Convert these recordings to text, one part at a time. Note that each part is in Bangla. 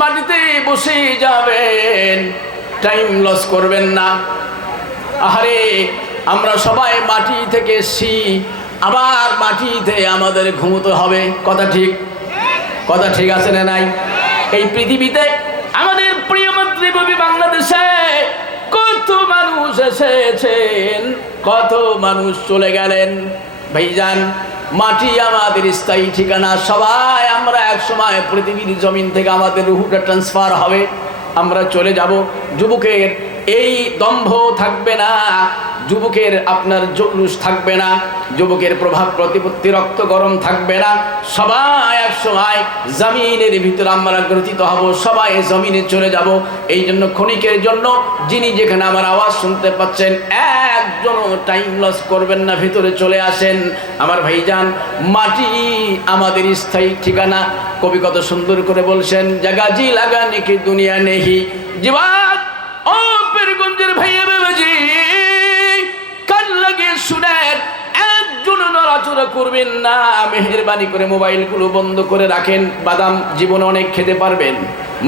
মাটিতে বসে যাবেন, টাইম লস করবেন না। আরে আমরা সবাই মাটি থেকে এসছি, আবার মাটিতে আমাদের ঘুমোতে হবে। কথা ঠিক, কথা ঠিক আছে না নাই? এই পৃথিবীতে আমাদের প্রিয় মাতৃভূমি বাংলাদেশে কত মানুষ এসেছেন, কত মানুষ চলে গেলেন। ভাইজান, মাটি আমাদের স্থায়ী ঠিকানা। সবাই আমরা এক সময় পৃথিবীর জমিন থেকে আমাদের রুহটা ট্রান্সফার হবে, আমরা চলে যাব। যুবকের এই দম্ভ থাকবে না, যুবকের আপনার জৌলুস থাকবে না, যুবকের প্রভাব প্রতিপত্তি রক্ত গরম থাকবে না। সবাই এক সময় জমিনের ভিতরে আমরা গ্রথিত হব, সবাই জমিনে চলে যাব। এই জন্য ক্ষণিকের জন্য যিনি যেখানে আমার আওয়াজ শুনতে পাচ্ছেন, একজনও টাইম লস করবেন না, ভিতরে চলে আসেন। আমার ভাইজান, মাটি আমাদের স্থায়ী ঠিকানা। কবি কত সুন্দর করে বলছেন, জাগাজি লাগানে কি দুনিয়া নেহি জীবাত। ও পীরগঞ্জের ভাইয়া বাবাজি, কান লাগিয়ে শুনেন, একজন নড়াচড়া করবেন না। মেহেরবানি করে মোবাইলগুলো বন্ধ করে রাখেন। বাদাম জীবনে অনেক খেতে পারবেন,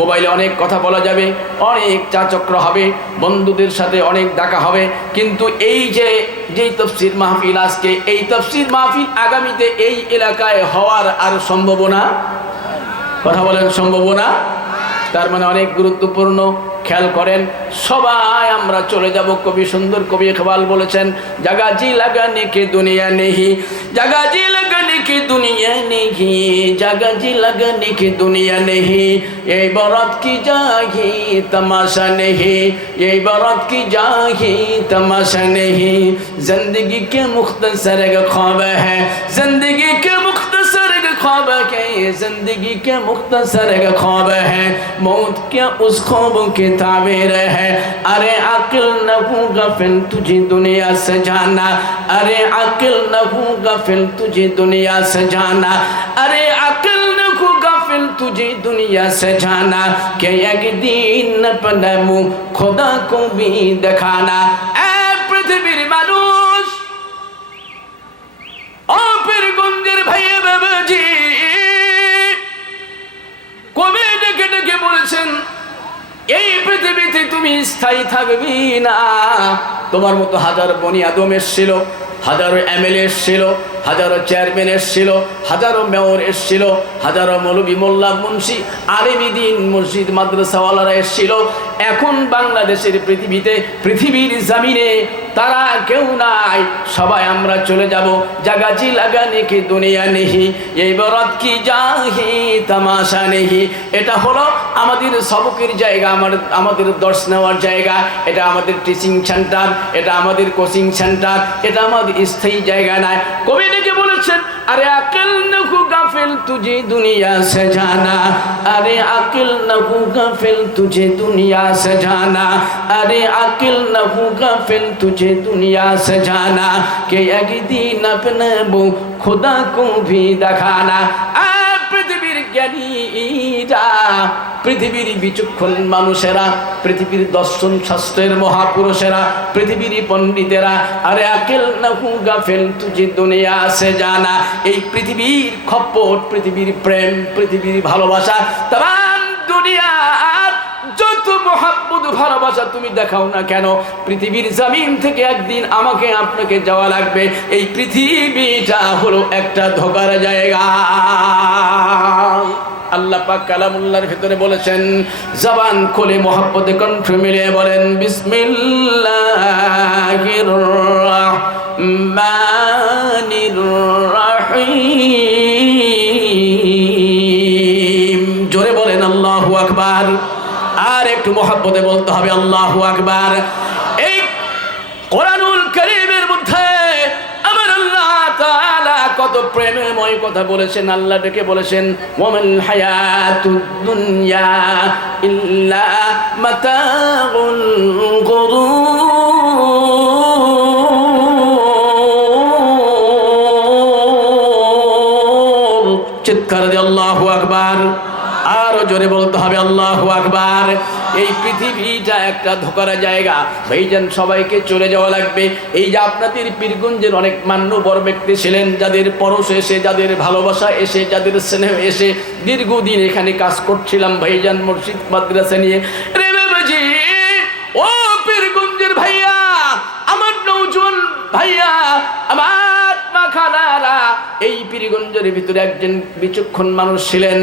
মোবাইলে অনেক কথা বলা যাবে, অনেক চা চক্র হবে, বন্ধুদের সাথে অনেক দেখা হবে, কিন্তু এই যেই তাফসীর মাহফিল আজকে, এই তাফসীর মাহফিল আগামীতে এই এলাকায় হওয়ার আর সম্ভাবনা, কথা বলেন, সম্ভাবনা তার মানে অনেক গুরুত্বপূর্ণ। খেয়াল করেন, সবাই আমরা চলে যাব। কবি সুন্দর কবি ইকবাল বলেছেন, জাগাজি লাগানে কে দুনিয়া নেহি, জাগাজি লাগানে কে দুনিয়া নেহি, জাগাজি লাগানে কে দুনিয়া নেহি, এই বরাত কি জাহি तमाशा नहीं, ये बारात की जाही तमाशा नहीं, जिंदगी के मुख्तसर ख्वाब है, जिंदगी के मुख्तसर ख्वाब है, जिंदगी के मुख्तसर ख्वाब है, मौत क्या उस ख्वाब की ताबीर है। अरे अक्ल न हो गफिल तुझे दुनिया से जाना, अरे अक्ल न हो गफिल तुझे दुनिया से जाना, अरे अक्ल न हो गफिल तुझे दुनिया से जाना, कि एक दिन अपने मुँह खुदा को भी दिखाना। ऐ पृथ्वीर मानुष, ओ पीरगंजेर भाइया बाबाजी, কবে ডেকে ডেকে বলেছেন, এই পৃথিবীতে তুমি স্থায়ী থাকবি না। তোমার মতো হাজার বনি আদম এসেছিল, হাজারো এমএলএ এসেছিল, হাজারো চেয়ারম্যান এসেছিল, হাজারো মেয়র এসেছিল, হাজারো মৌলবি মোল্লা মুন্সি আলেমী দ্বীন মসজিদ মাদ্রাসাওয়ালারা এসেছিল। এখন বাংলাদেশের পৃথিবীতে, পৃথিবীর জমিনে তারা কেউ নাই, সবাই আমরা চলে যাব। জাগাজি লাগানে কি দুনিয়া নেহি, এই বরাত কি জাহি তামাশা নেহি। এটা হলো আমাদের সবকের জায়গা, আমাদের দর্শ নেওয়ার জায়গা, এটা আমাদের টিচিং সেন্টার, এটা আমাদের কোচিং সেন্টার, এটা আমাদের স্থায়ী জায়গা নাই। কবি ডেকে বলেছেন, अरे अकिल न हो गफिल तुझे दुनिया से जाना, अरे अकिल न हो गफिल तुझे दुनिया से जाना, अरे अकिल न हो गफिल तुझे दुनिया से जाना, कि एक दिन अपने वो खुदा को भी दिखाना। পৃথিবীর জ্ঞানীরা, পৃথিবীর বিচক্ষণ মানুষেরা, পৃথিবীর দর্শন শাস্ত্রের মহাপুরুষেরা, পৃথিবীর পণ্ডিতেরা, আরে আকিল না হু গাফিল তুঝে দুনিয়া সে জানা। এই পৃথিবীর খপ্পট, পৃথিবীর প্রেম, পৃথিবীর ভালোবাসা, তাম দুনিয়ার যত মহাব্বত ভালোবাসা তুমি দেখাও না কেন, পৃথিবীর জমিন থেকে একদিন আমাকে আপনাকে যাওয়া লাগবে। এই পৃথিবীটা হলো একটা ধোকার জায়গা। আল্লাহ পাক কালামুল্লাহর ভিতরে বলেছেন, জবান খুলে মহব্বতে কণ্ঠ মিলিয়ে বলেন, বিসমিল্লাহির রহমানির রহিম। জোরে বলেন আল্লাহু আকবার। আর একটু মহব্বতে বলতে হবে আল্লাহু আকবার। এই কোরআনুল কারীমের মধ্যে আমার আল্লাহ তাআলা কত প্রেমময় কথা বলেছেন। আল্লাহ ডেকে বলেছেন, ওয়ামাল হায়াতুদ দুনিয়া ইল্লা মাতাউল গুরুর। চিৎকার দিয়ে আল্লাহু আকবার। আরো জোরে বলতে হবে আল্লাহু আকবার। এই পৃথিবীটা একটা ধোকার জায়গা ভাইজান, সবাইকে চলে যাওয়া লাগবে। এই যে আপনাদের পীরগঞ্জের অনেক মান্যবর ব্যক্তি ছিলেন, যাদের পরশ এসে, যাদের ভালোবাসা এসে, যাদের স্নেহ এসে দীর্ঘদিন এখানে কাজ করছিলাম ভাইজান মসজিদ মাদ্রাসা নিয়ে। রে বাবাজি, ও পীরগঞ্জের ভাইয়া, আমার নৌজওয়ান ভাইয়া, আমার মাখানারা, এই পীরগঞ্জের ভিতরে একজন বিচক্ষণ মানুষ ছিলেন,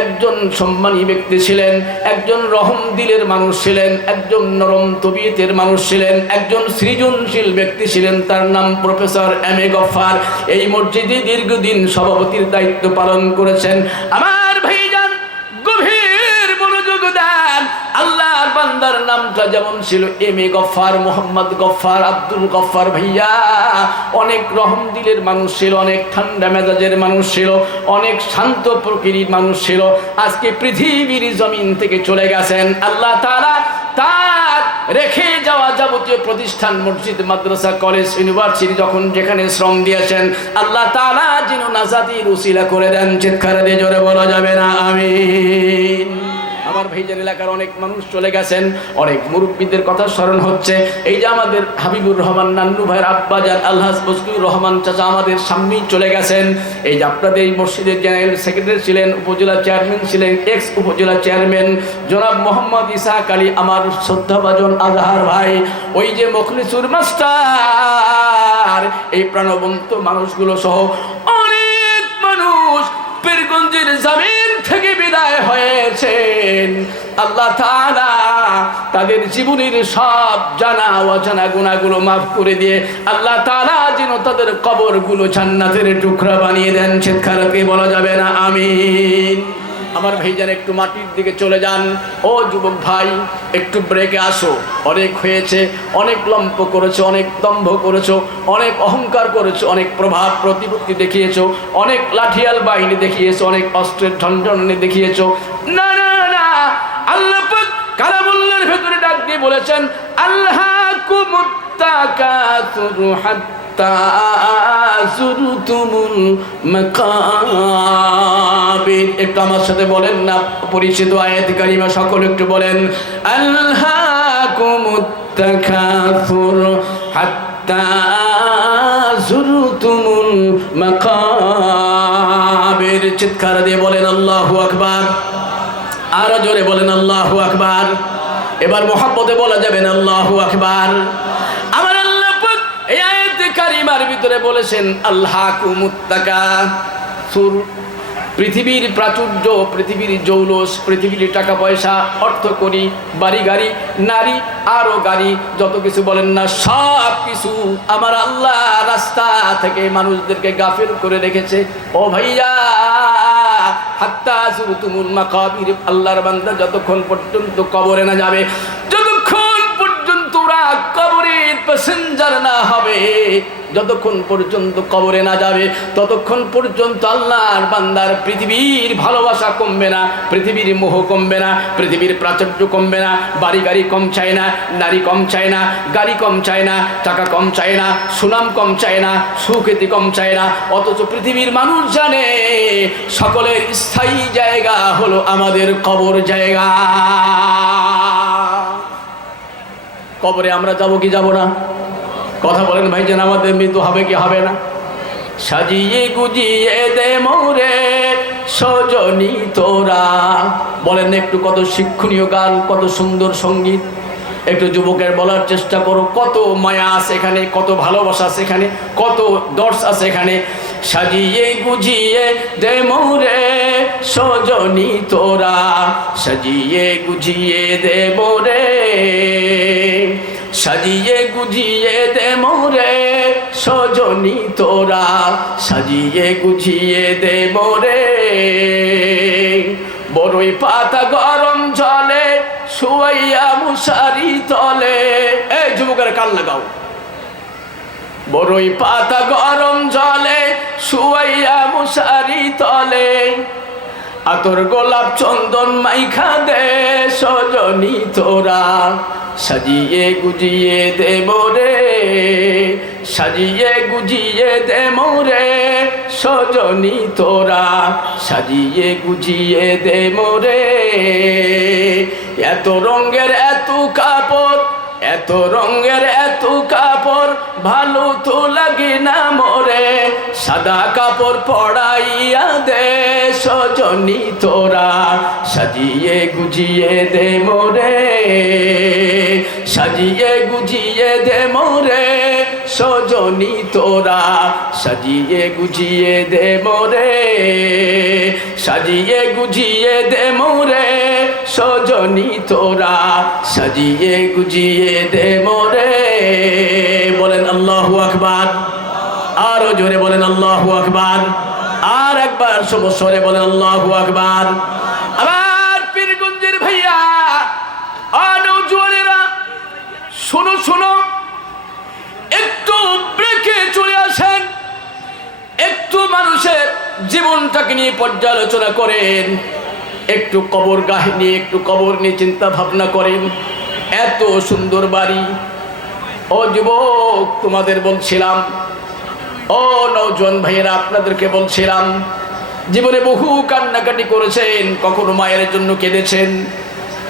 একজন সম্মানী ব্যক্তি ছিলেন, একজন রহম দিলের মানুষ ছিলেন, একজন নরম তবিয়তের মানুষ ছিলেন, একজন সৃজনশীল ব্যক্তি ছিলেন। তার নাম প্রফেসর এম এ গফফার। এই মসজিদে দীর্ঘদিন সভাপতির দায়িত্ব পালন করেছেন। আমার ভাইজান গভীর মনোযোগ দেন। আল্লাহর বান্দার নামটা যেমন ছিল এম এ গফফার, মোহাম্মদ গফফার, আব্দুল গফফার ভাইয়া, অনেক রহম দিলের মানুষ ছিল, অনেক ঠান্ডা মেজাজের মানুষ ছিল, অনেক শান্ত প্রকৃতির মানুষ ছিল। আজকে পৃথিবীর জমিন থেকে চলে গেছেন। আল্লাহ তাআলা তার রেখে যাওয়া যাবতীয় প্রতিষ্ঠান, মসজিদ, মাদ্রাসা, কলেজ, ইউনিভার্সিটি যখন যেখানে শ্রম দিয়েছেন, আল্লাহ তাআলা যেন নাজাতির উসিলা করে দেন। চিৎকার দিয়ে জোরে বলা যাবে না আমিন। আমার ভাইজান এলাকার অনেক মানুষ চলে গেছেন, অনেক মুরব্বীদের কথা স্মরণ হচ্ছে। এই যে আমাদের হাবিবুর রহমান নান্নু ভাইয়ের আব্বাজান আলহাজ বজলুর রহমান চাচা আমাদের সামনেই চলে গেছেন। এই যে আপনাদের এই মসজিদের জেনারেল সেক্রেটারি ছিলেন, উপজেলা চেয়ারম্যান ছিলেন, এক্স উপজেলা চেয়ারম্যান জনাব মোহাম্মদ ইসাহাক আলী, আমার শ্রদ্ধাভাজন আজহার ভাই, ওই যে মুখলিসুর মাস্টার, এই প্রাণবন্ত মানুষগুলো সহ অনেক মানুষ পীরগঞ্জের জমিন থেকে বিদায় হয়েছেন। আল্লাহ তাআলা তাদের জীবনের সব জানা অজানা গুনাহগুলো মাফ করে দিয়ে আল্লাহ তাআলা যেন তাদের কবরগুলো জান্নাতের টুকরা বানিয়ে দেন। চিৎকার দিয়ে বলা যাবে না আমিন। আমার ভাইজান একটু মাটির দিকে চলে যান। ও যুবক ভাই, একটু ব্রেকে আসো। অনেক হয়েছে, অনেক লম্প করেছো, অনেক দম্ভ করেছো, অনেক অহংকার করেছো, অনেক প্রভাব প্রতিপত্তি দেখিয়েছো, অনেক লাঠিয়াল বাহিনী দেখিয়েছো, অনেক অস্ত্রের ঝনঝনানি দেখিয়েছো। না না না, আল্লাহ পাক কালামুল্লাহর ভেতরে ডাক দিয়ে বলেছেন, আল্লাহকুমুত তাকাসুর হাত্তা যুরতুমুল মাকাবির। একটু আমার সাথে বলেন না, পরিচিত আয়াত কারিমা সকল একটু বলেন, আল্লাহকুমুত তাকাসুর হাত্তা যুরতুমুল মাকাবির। চিৎকার দিয়ে বলেন আল্লাহু আকবার। আরো জোরে বলেন আল্লাহু আকবার। এবার মহব্বতে বলা যাবেন আল্লাহু আকবার। আমার আল্লাহ পাক এই আয়াতে কারিমার ভিতরে বলেছেন, আল্লাহকুমুত তাকাসুর, পৃথিবীর প্রাচুর্য, পৃথিবীর জৌলস, পৃথিবীর টাকা পয়সা, অর্থ করি, বাড়ি গাড়ি, নারী, আরো গাড়ি, যত কিছু বলেন না, সব কিছু আমার আল্লাহ রাস্তা থেকে মানুষদেরকে গাফিল করে রেখেছে। ও ভাইয়া, হাত্তা যুরতুমুল মাকাবির, আল্লাহর বান্দা যতক্ষণ পর্যন্ত কবরে না যাবে, যতক্ষণ পর্যন্ত ওরা কবরের প্যাসেঞ্জার না হবে, যতক্ষণ পর্যন্ত কবরে না যাবে, ততক্ষণ পর্যন্ত আল্লাহর বান্দার পৃথিবীর ভালোবাসা কমবে না, পৃথিবীর মোহ কমবে না, পৃথিবীর প্রাচুর্য কমবে না। বাড়ি গাড়ি কম চায় না, নারী কম চায় না, গাড়ি কম চায় না, টাকা কম চায় না, সুনাম কম চায় না, সুখ্যাতি কম চায় না। অথচ পৃথিবীর মানুষ জানে সকলের স্থায়ী জায়গা হলো আমাদের কবর জায়গা। কবরে আমরা যাব কি যাব না? কথা বলেন ভাইজান, আমাদের মৃত্যু হবে কি হবে না? সাজিয়ে গুজিয়ে দে মোরে সজনী তোরা। বলেন একটু, কত শিক্ষণীয় গান, কত সুন্দর সঙ্গীত। একটু যুবকের বলার চেষ্টা করো, কত মায়া আছে এখানে, কত ভালোবাসা আছে এখানে, কত দর্শ আছে এখানে। সাজিয়ে গুজিয়ে দে মোরে সজনী তোরা, সাজিয়ে গুজিয়ে দে মোরে, সাজিয়ে গুজিয়ে দে মোরে সজনী তোরা, সাজিয়ে গুজিয়ে দে মোরে। বড়ই পাতা গরম জলে শুয়াইয়া মশারি তলে। এই যুবকের কান লাগাও। বড়ই পাতা গরম জলে শুয়াইয়া মশারি তলে, আতর গোলাপ চন্দন মাইখা দে সজনী তোরা, সাজিয়ে গুজিয়ে দে মোরে, সাজিয়ে গুজিয়ে দে মোরে সজনী তোরা, সাজিয়ে গুজিয়ে দে মোরে। এত রঙের এত কাপড়, এত রঙের এত কাপড় ভালো তো লাগে না মোরে, সাদা কাপড় পরাইয়া দে সজনী তোরা, সাজিয়ে গুজিয়ে দে মোরে, সাজিয়ে গুজিয়ে দে মোরে সজনী তোরা, সাজিয়ে গুজিয়ে দে মোরে, সাজিয়ে গুজিয়ে দে মোরে সজনী তোরা, সাজিয়ে গুজিয়ে দে মোরে। বলেন আল্লাহু আকবার, আরো জোরে বলেন আল্লাহু আকবার, আর একবার সমস্বরে বলেন আল্লাহু আকবার। আবার পীরগঞ্জের ভাইয়া নওজোয়ানেরা শোনো শোনো, একটু ব্রেকে চলে আসেন, একটু মানুষের জীবনটাকে নিয়ে পর্যালোচনা করেন, একটু কবর কাহিনী, একটু কবর নিয়ে চিন্তা ভাবনা করেন। এত সুন্দর বাড়ি। ও যুবক তোমাদের বলছিলাম, ও নওজোয়ান ভাইয়েরা আপনাদেরকে বলছিলাম, জীবনে বহু কান্নাকাটি করেছেন, কখনো মায়ের জন্য কেঁদেছেন,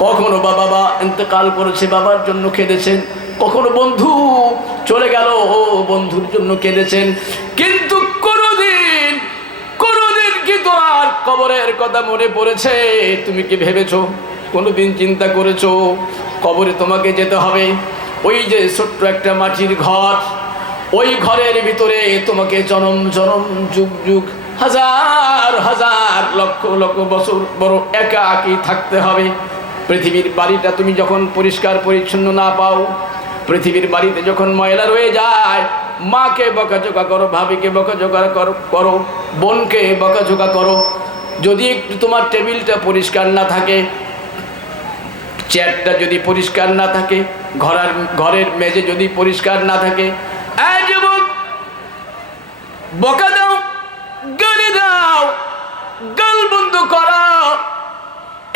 কখনো বাবা ইন্তেকাল করেছে বাবার জন্য কেঁদেছেন, কখনো বন্ধু চলে গেল ও বন্ধুর জন্য কেঁদেছেন, কিন্তু কোনোদিন কি তোমার কবরের কথা মনে পড়েছে? তুমি কি ভেবেছো, কোনোদিন চিন্তা করেছো কবরে তোমাকে যেতে হবে? ওই যে ছোট্ট একটা মাটির ঘর, ওই ঘরের ভিতরে তোমাকে জনম জনম যুগ যুগ হাজার হাজার লক্ষ লক্ষ বছর বড় একাকী থাকতে হবে। পৃথিবীর বাড়িটা তুমি যখন পরিষ্কার পরিচ্ছন্ন না পাও, পৃথিবীর বাড়িতে যখন ময়লা রয়ে যায়, মাকে বকাঝোকা করো, ভাবিকে বকাঝোকা করো, বোনকে বকাঝোকা করো। যদি একটু তোমার টেবিলটা পরিষ্কার না থাকে, চেয়ারটা যদি পরিষ্কার না থাকে, ঘরের মেঝে যদি পরিষ্কার না থাকে, এই যুবক বকা দাও, গালি দাও, গাল বন্ধ করো।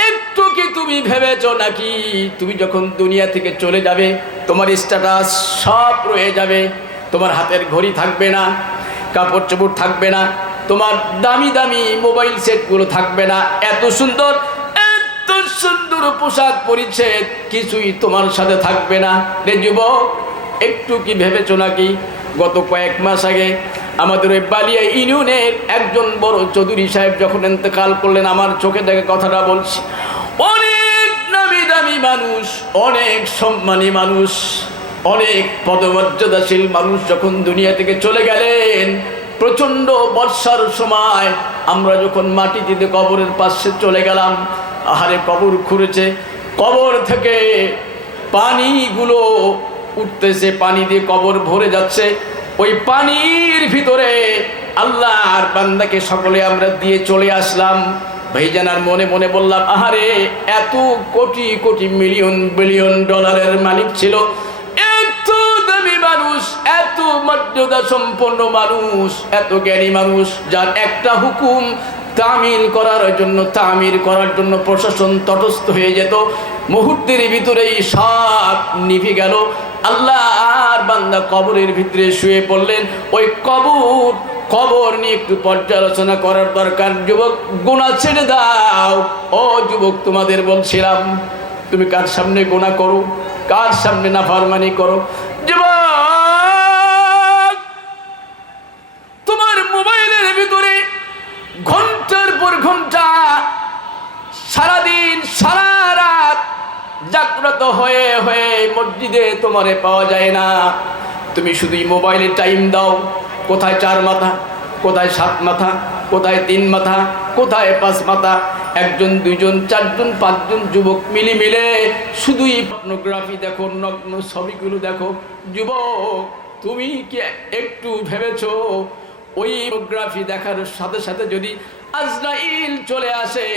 একটু কি তুমি ভেবেছো নাকি তুমি যখন দুনিয়া থেকে চলে যাবে তোমার স্ট্যাটাস সব রয়ে যাবে, তোমার হাতের ঘড়ি থাকবে না, কাপড় চোপড় থাকবে না, তোমার দামি দামি মোবাইল সেটগুলো থাকবে না, এত সুন্দর পোশাক পরিচ্ছদ কিছুই তোমার সাথে থাকবে না। রে যুবক একটু কি ভেবেছো নাকি গত কয়েক মাস আগে আমাদের ওই বালিয়া ইউনিয়নের একজন বড় চৌধুরী সাহেব যখন ইন্তেকাল করলেন, আমার চোখে দেখে কথাটা বলছি, অনেক নামি দামি মানুষ, অনেক সম্মানী মানুষ, অনেক পদমর্যাদাশীল মানুষ যখন দুনিয়া থেকে চলে গেলেন, প্রচণ্ড বর্ষার সময় আমরা যখন মাটি দিতে কবরের পাশে চলে গেলাম, আহারে কবর খুঁড়েছে, কবর থেকে পানিগুলো উঠতেছে, পানি দিয়ে কবর ভরে যাচ্ছে, ওই পানির ভিতরে আল্লাহর বান্দাকে সকলে আমরা দিয়ে চলে আসলাম। ভাইজানার মনে মনে বললাম, আহারে এত কোটি কোটি মিলিয়ন বিলিয়ন ডলারের মালিক ছিল, এত দামি মানুষ, এত মর্যাদা সম্পন্ন মানুষ, এত জ্ঞানী মানুষ, যার একটা হুকুম তামিল করার জন্য প্রশাসন তটস্থ হয়ে যেত, মুহূর্তের ভিতরেই সব নিভে গেল। আল্লাহর বান্দা কবরের ভিতরে শুয়ে পড়লেন। ওই কবর নিয়ে একটু পর্যালোচনা করার দরকার। যুবক গুনাহ ছেড়ে দাও। ও যুবক তোমাদের বলছিলাম, তুমি কার সামনে গুনাহ করো, কার সামনে নাফরমানি করো? যুবক তোমার মোবাইলের ভিতরে ঘন্টার পর ঘন্টা, সারাদিন সারা রাত জাগ্রত হয়ে হয়ে মসজিদে তোমারে পাওয়া যায় না। তুমি শুধুই মোবাইলে টাইম দাও, কোথায় 4 মাথা, কোথায় 7 মাথা, কোথায় 3 মাথা, কোথায় 5 মাথা, 1 জন 2 জন 4 জন 5 জন যুবক মিলে শুধুই পর্নোগ্রাফি দেখো, নগ্ন ছবিগুলো দেখো। যুবক তুমি কি একটু ভেবেছো ওই পর্নোগ্রাফি দেখার সাথে সাথে যদি আজরাইল চলে আসে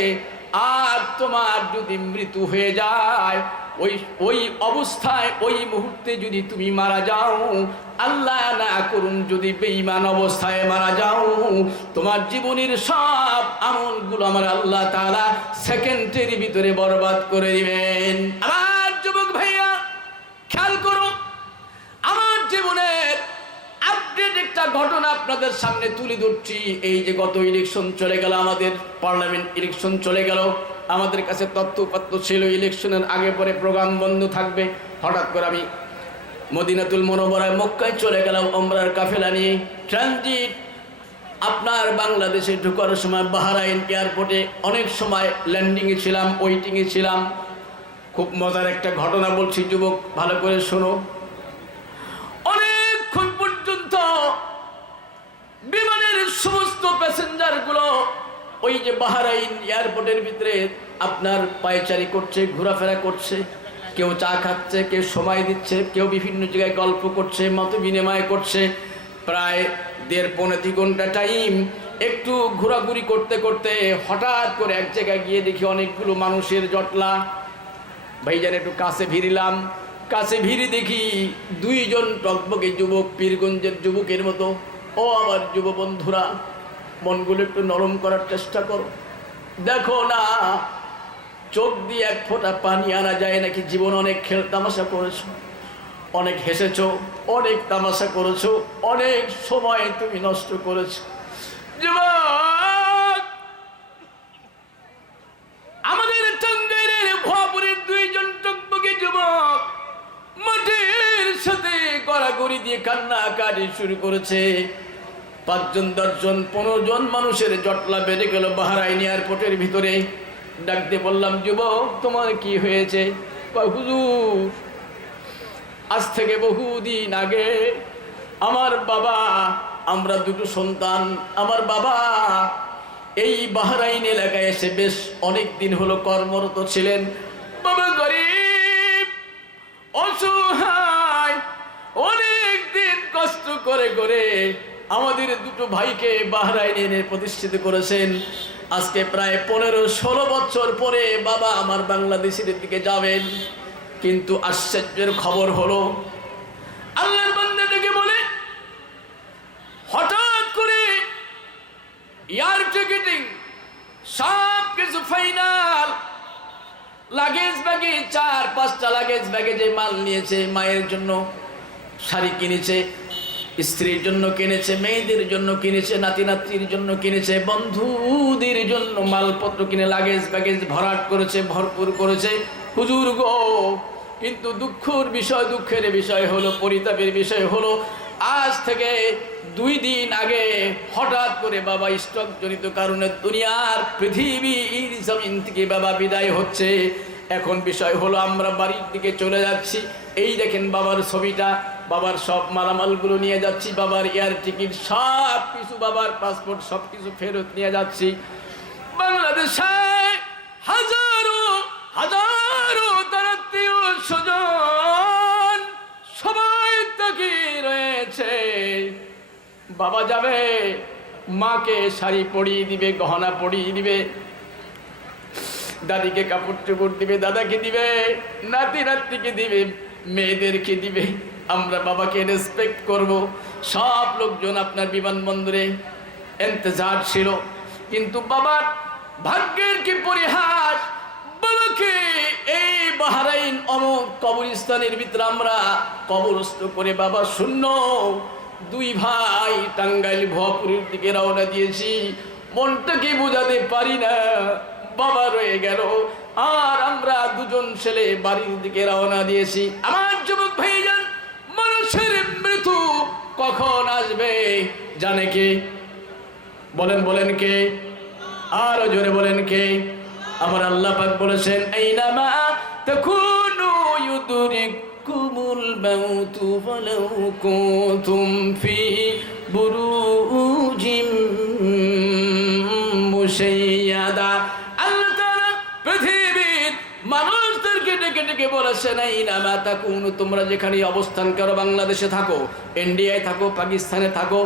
আর তোমার যদি মৃত্যু হয়ে যায়, ওই অবস্থায় ওই মুহূর্তে যদি তুমি মারা যাও, আল্লাহ না করুন যদি বেঈমান অবস্থায় মারা যাও, তোমার জীবনের সব আমলগুলো আমার আল্লাহ তাআলা সেকেন্ডের ভিতরে বরবাদ করে দিবেন। আমার যুবক ভাইয়া খেয়াল করো, আমার জীবনের একটা ঘটনা আপনাদের সামনে তুলে ধরছি। এই যে গত ইলেকশন চলে গেল, আমাদের পার্লামেন্ট ইলেকশন চলে গেল, আমাদের কাছে তথ্যপত্র ছিল ইলেকশনের আগে পরে প্রোগ্রাম বন্ধ থাকবে। হঠাৎ করে আমি মদিনাতুল মুনাওয়ারায় মক্কায় চলে গেলাম ওমরার কাফেলা নিয়ে। ট্রানজিট আপনার বাংলাদেশে ঢোকার সময় বাহরাইন এয়ারপোর্টে অনেক সময় ল্যান্ডিংয়ে ছিলাম, ওয়েটিংয়ে ছিলাম। খুব মজার একটা ঘটনা বলছি যুবক, ভালো করে শোনো। অনেকক্ষণ পর্যন্ত বিমানের সমস্ত প্যাসেঞ্জারগুলো ওই যে বাহরাইন এয়ারপোর্টের ভিতরে আপনার পায়চারি করছে, ঘোরাফেরা করছে। কেউ চা খাচ্ছে, কেউ সময় দিচ্ছে, কেউ বিভিন্ন জায়গায় গল্প করছে, মত বিনিময় করছে। প্রায় 1.5-2 ঘন্টা টাইম একটু ঘোরাঘুরি করতে করতে হঠাৎ করে এক জায়গায় গিয়ে দেখি অনেকগুলো মানুষের জটলা। ভাইজান একটু কাছে ভিড়িলাম, কাছে ভিড়ি দেখি 2 জন টকবকে যুবক, পীরগঞ্জের যুবকের মতো। ও আমার যুব বন্ধুরা, মনগুলো একটু নরম করার চেষ্টা করো। দেখো না, চোখ দিয়ে এক ফোঁটা পানি আনা যায় নাকি? জীবন অনেক খেল তামাশা করেছো, অনেক হেসেছো, অনেক তামাশা করেছো, অনেক সময় তুমি নষ্ট করেছো। যুবক, আমাদের টাঙ্গাইলের ভুয়াপুরের 2 জন টকবকে যুবক মাটির সাথে গড়াগড়ি দিয়ে কান্নাকাটি শুরু করেছে। 5 জন 10 জন 15 জন মানুষের জটলা বেড়ে গেল বাহরাইন এয়ারপোর্টের ভিতরে। ডাক দিয়ে বললাম, যুবক তোমার কি হয়েছে? হুজুর, আজ থেকে বহুদিন আগে আমার বাবা, আমরা 2 সন্তান, আমার বাবা এই বাহরাইন এলাকায় এসে বেশ অনেক দিন হলো কর্মরত ছিলেন। বাবা গরিব, অসহায়, অনেক দিন কষ্ট করে করে আমাদের 2 ভাইকে বাহরাইনে এনে প্রতিষ্ঠিত করেছেন। আজকে প্রায় 15-16 বছর পরে বাবা আমার বাংলাদেশের দিকে যাবেন। কিন্তু আশ্চর্যের খবর হলো, আল্লাহর বান্দা ডেকে বলে, হঠাৎ করে এয়ার টিকেটিং সব কিছু ফাইনাল, লাগেজ ব্যাগে 4-5টা লাগেজ ব্যাগে যে মাল নিয়েছে, মায়ের জন্য শাড়ি কিনেছে, স্ত্রীর জন্য কিনেছে, মেয়েদের জন্য কিনেছে, নাতি নাতির জন্য কিনেছে, বন্ধুদের জন্য মালপত্র কিনে লাগেজ ব্যাগেজ ভরাট করেছে, ভরপুর করেছে। হুজুর গো, কিন্তু দুঃখের বিষয় হলো, পরিতাপের বিষয় হলো, আজ থেকে 2 দিন আগে হঠাৎ করে বাবা স্ট্রোক জনিত কারণে দুনিয়ার পৃথিবীর জমিন থেকে বাবা বিদায় হচ্ছে। এখন বিষয় হলো আমরা বাড়ির দিকে চলে যাচ্ছি। এই দেখেন বাবার ছবিটা, বাবার সব মালামালগুলো নিয়ে যাচ্ছি, বাবার এয়ার টিকিট সব কিছু, বাবার পাসপোর্ট সব কিছু ফেরত নিয়ে যাচ্ছি। বাংলাদেশে হাজারো হাজারো আত্মীয় স্বজন সবাই তাকিয়ে রয়েছে। বাবা যাবে, মাকে শাড়ি পরিয়ে দিবে, গহনা পরিয়ে দিবে, দাদিকে কাপড় চোপড় দিবে, দাদাকে দিবে, নাতি নাতিকে দিবে, মেয়েদেরকে দিবে। আমরা বাবাকে রেসপেক্ট করব। সব লোকজন আপনার বিমানবন্দরে ইন্তজার ছিল। কিন্তু বাবার ভাগ্যের কি পরিহাস, বাবাকে এই বাহরাইন অমুক কবরস্থানের ভিতরে আমরা কবরস্থ করে বাবা শূন্য। 2 ভাই টাঙ্গাইল ভুয়াপুরের দিকে রওনা দিয়েছি। মনটাকে বোঝাতে পারি না, বাবা রয়ে গেল, আর আমরা 2 জন ছেলে বাড়ির দিকে রওনা দিয়েছি। আমার যুবক ভাইজান, মানুষের মৃত্যু কখন আসবে জানে কে? বলেন কে? আরো জোরে বলেন কে? আমার আল্লাহ পাক বলেছেন, আইনামা তাকুনু ইউদরিকুমুল মাউতু ওয়ালাউ কুনতুম ফি বুরুজিম মুশাইয়াদা। আল্লাহ তাআলা পৃথিবীর মানুষদেরকে ডেকে ডেকে বলেছেন, আইনামা তাকুনু, তোমরা যেখানে অবস্থান করো, বাংলাদেশে থাকো, ইন্ডিয়ায় থাকো, পাকিস্তানে থাকো,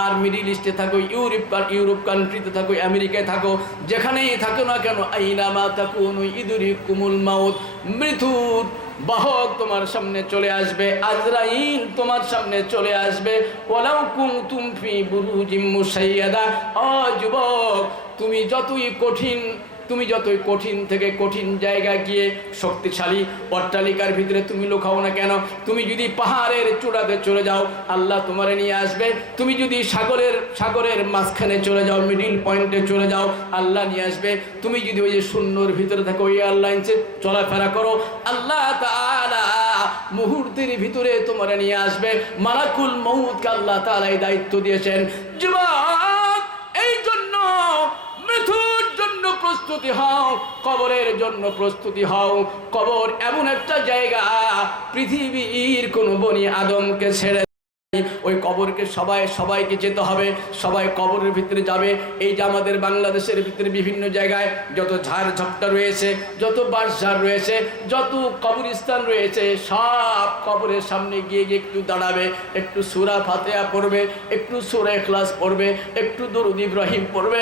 আর মিডিল ইস্টে থাকো, ইউরোপ কান্ট্রিতে থাকো, আমেরিকায় থাকো, যেখানেই থাকো না কেন, আইনামা তাকুনু ইদরিকুমুল মাউত, মৃত্যুর বাহক তোমার সামনে চলে আসবে, আজরাইল তোমার সামনে চলে আসবে। ওয়ালাউ কুনতুম ফি বুরুজিম মুশাইয়াদা, ও যুবক, তুমি যতই কঠিন তুমি যতই কঠিন থেকে কঠিন জায়গায় গিয়ে শক্তিশালী অট্টালিকার ভিতরে তুমি লুকাও না কেন, তুমি যদি পাহাড়ের চূড়াতে চলে যাও আল্লাহ তোমারে নিয়ে আসবে। তুমি যদি সাগরের মাঝখানে চলে যাও, মিডিল পয়েন্টে চলে যাও, আল্লাহ নিয়ে আসবে। তুমি যদি ওই যে শূন্যর ভিতরে থাকো, ওই এয়ারলাইন্সে চলাফেরা করো, আল্লাহ তাআলা মুহূর্তের ভিতরে তোমারে নিয়ে আসবে। মালাকুল মউতকে আল্লাহ তাআলা এই দায়িত্ব দিয়েছেন। যুবক, এই জন্য মৃত্যুর জন্য প্রস্তুতি হও, কবরের জন্য প্রস্তুতি হও। কবর এমন একটা জায়গা, পৃথিবীর কোন বনি আদমকে ছেড়ে ওই কবরকে সবাইকে যেতে হবে, সবাই কবরের ভিতরে যাবে। এই যে আমাদের বাংলাদেশের ভিতরে বিভিন্ন জায়গায় যত ঝাড় ঝাপটা রয়েছে, যত বাঁশঝাড় রয়েছে, যত কবরস্থান রয়েছে, সব কবরের সামনে গিয়ে একটু দাঁড়াবে, একটু সূরা ফাতিহা পড়বে, একটু সূরা ইখলাস পড়বে, একটু দরুদ ইব্রাহিম পড়বে,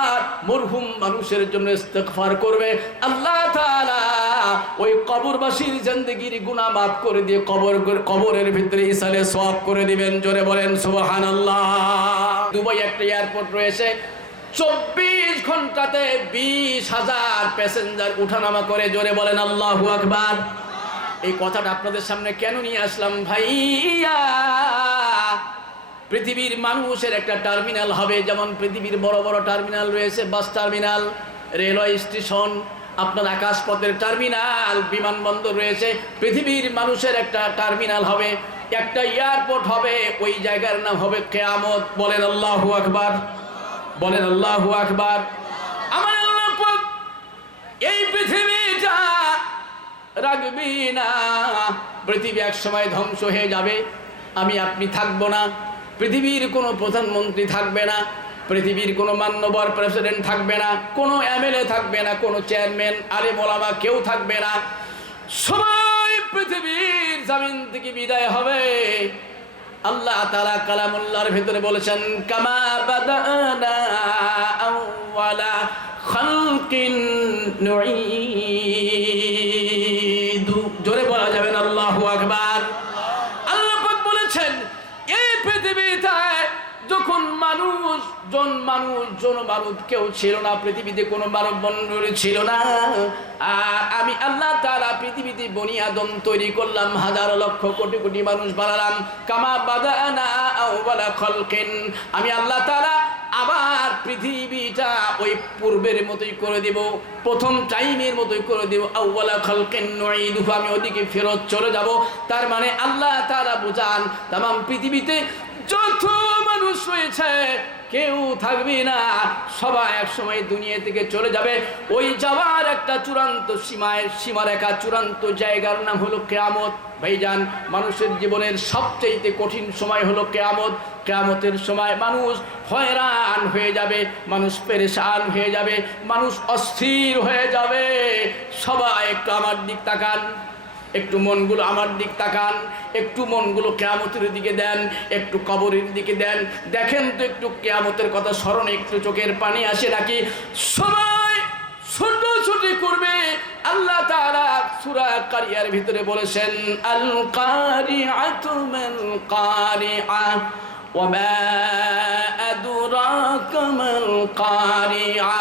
আর মরহুম মানুষের জন্য ইস্তেগফার করবে। আল্লাহ তাআলা ওই কবরবাসীর জিন্দেগির গুনাহ মাফ করে দিয়ে কবরের ভিতরে ইসালে সওয়াব করে দিবেন। জোরে বলেন সুবহানাল্লাহ। দুবাই একটা এয়ারপোর্ট রয়েছে, 24 ঘন্টাতে 20,000 প্যাসেঞ্জার উঠানামা করে। জোরে বলেন আল্লাহু আকবার। এই কথাটা আপনাদের সামনে কেন নিয়ে আসলাম ভাইয়া? পৃথিবীর মানুষের একটা টার্মিনাল হবে, যেমন পৃথিবীর বড় বড় টার্মিনাল রয়েছে, বাস টার্মিনাল, রেলওয়ে স্টেশন, আপনার আকাশপথের টার্মিনাল, বিমানবন্দর রয়েছে। পৃথিবীর মানুষের একটা টার্মিনাল হবে, একটা এয়ারপোর্ট হবে, ওই জায়গার নাম হবে কিয়ামত। বলেন আল্লাহু আকবার, বলেন আল্লাহু আকবার। আমার আল্লাহ পাক এই পৃথিবীটা রাখবি না। পৃথিবী এক সময় ধ্বংস হয়ে যাবে, আমি আপনি থাকবো না, পৃথিবীর কোনো প্রধানমন্ত্রী থাকবে না, পৃথিবীর কোনো মান্যবর প্রেসিডেন্ট থাকবে না, কোনো এমএলএ থাকবে না, কোনো চেয়ারম্যান আলেম ওলামা কেউ থাকবে না। সবাই পৃথিবীর জমিন থেকে বিদায় হবে। আল্লাহ তাআলা কালামুল্লাহর ভিতরে বলেছেন, কামা বাদানা আওয়ালা খালকিন নুঈদু। জোরে বলা যাবে না আল্লাহু আকবার। আল্লাহ পাক বলেছেন, এই পৃথিবীতে যখন মানব কেউ ছিল না, পৃথিবীতে কোনো মানব মণ্ডলী ছিল না, আর আমি আল্লাহ তাআলা পৃথিবীতে বনি আদম তৈরি করলাম, হাজার লক্ষ কোটি কোটি মানুষ বানালাম। কামা বাদানা আওয়ালা খালকিন, আমি আল্লাহ তাআলা আবার পৃথিবীটা ওই পূর্বের মতোই করে দেব, প্রথম টাইমের মতোই করে দেব। আউয়ালা খালকিন নুঈদুহু, আমি ওদিকে ফেরত চলে যাব। তার মানে আল্লাহ তাআলা বুঝান, তামাম পৃথিবীতে যত মানুষ রয়েছে কেউ থাকবে না, সবাই এক সময় দুনিয়া থেকে চলে যাবে। ওই যাওয়ার একটা চূড়ান্ত সীমারেখা, চূড়ান্ত জায়গার নাম হলো কিয়ামত। ভাইজান, মানুষের জীবনের সবচেয়ে কঠিন সময় হলো কিয়ামত। কিয়ামতের সময় মানুষ হয়রান হয়ে যাবে, মানুষ পেরেশান হয়ে যাবে, মানুষ অস্থির হয়ে যাবে। সবাই একটু আমার দিক তাকান, একটু মনগুলো আমার দিক তাকান, একটু মনগুলো কিয়ামতের দিকে দেন, একটু কবরের দিকে দেন। দেখেন তো একটু কিয়ামতের কথা স্মরণে একটু চোখের পানি আসে নাকি? সবাই ছোটাছুটি করবে। আল্লাহ তাআলা সূরা কারিয়ার ভিতরে বলেছেন, আল কারিআতু মাল কারিআ ওয়া মা আদরাকা মাল কারিআ।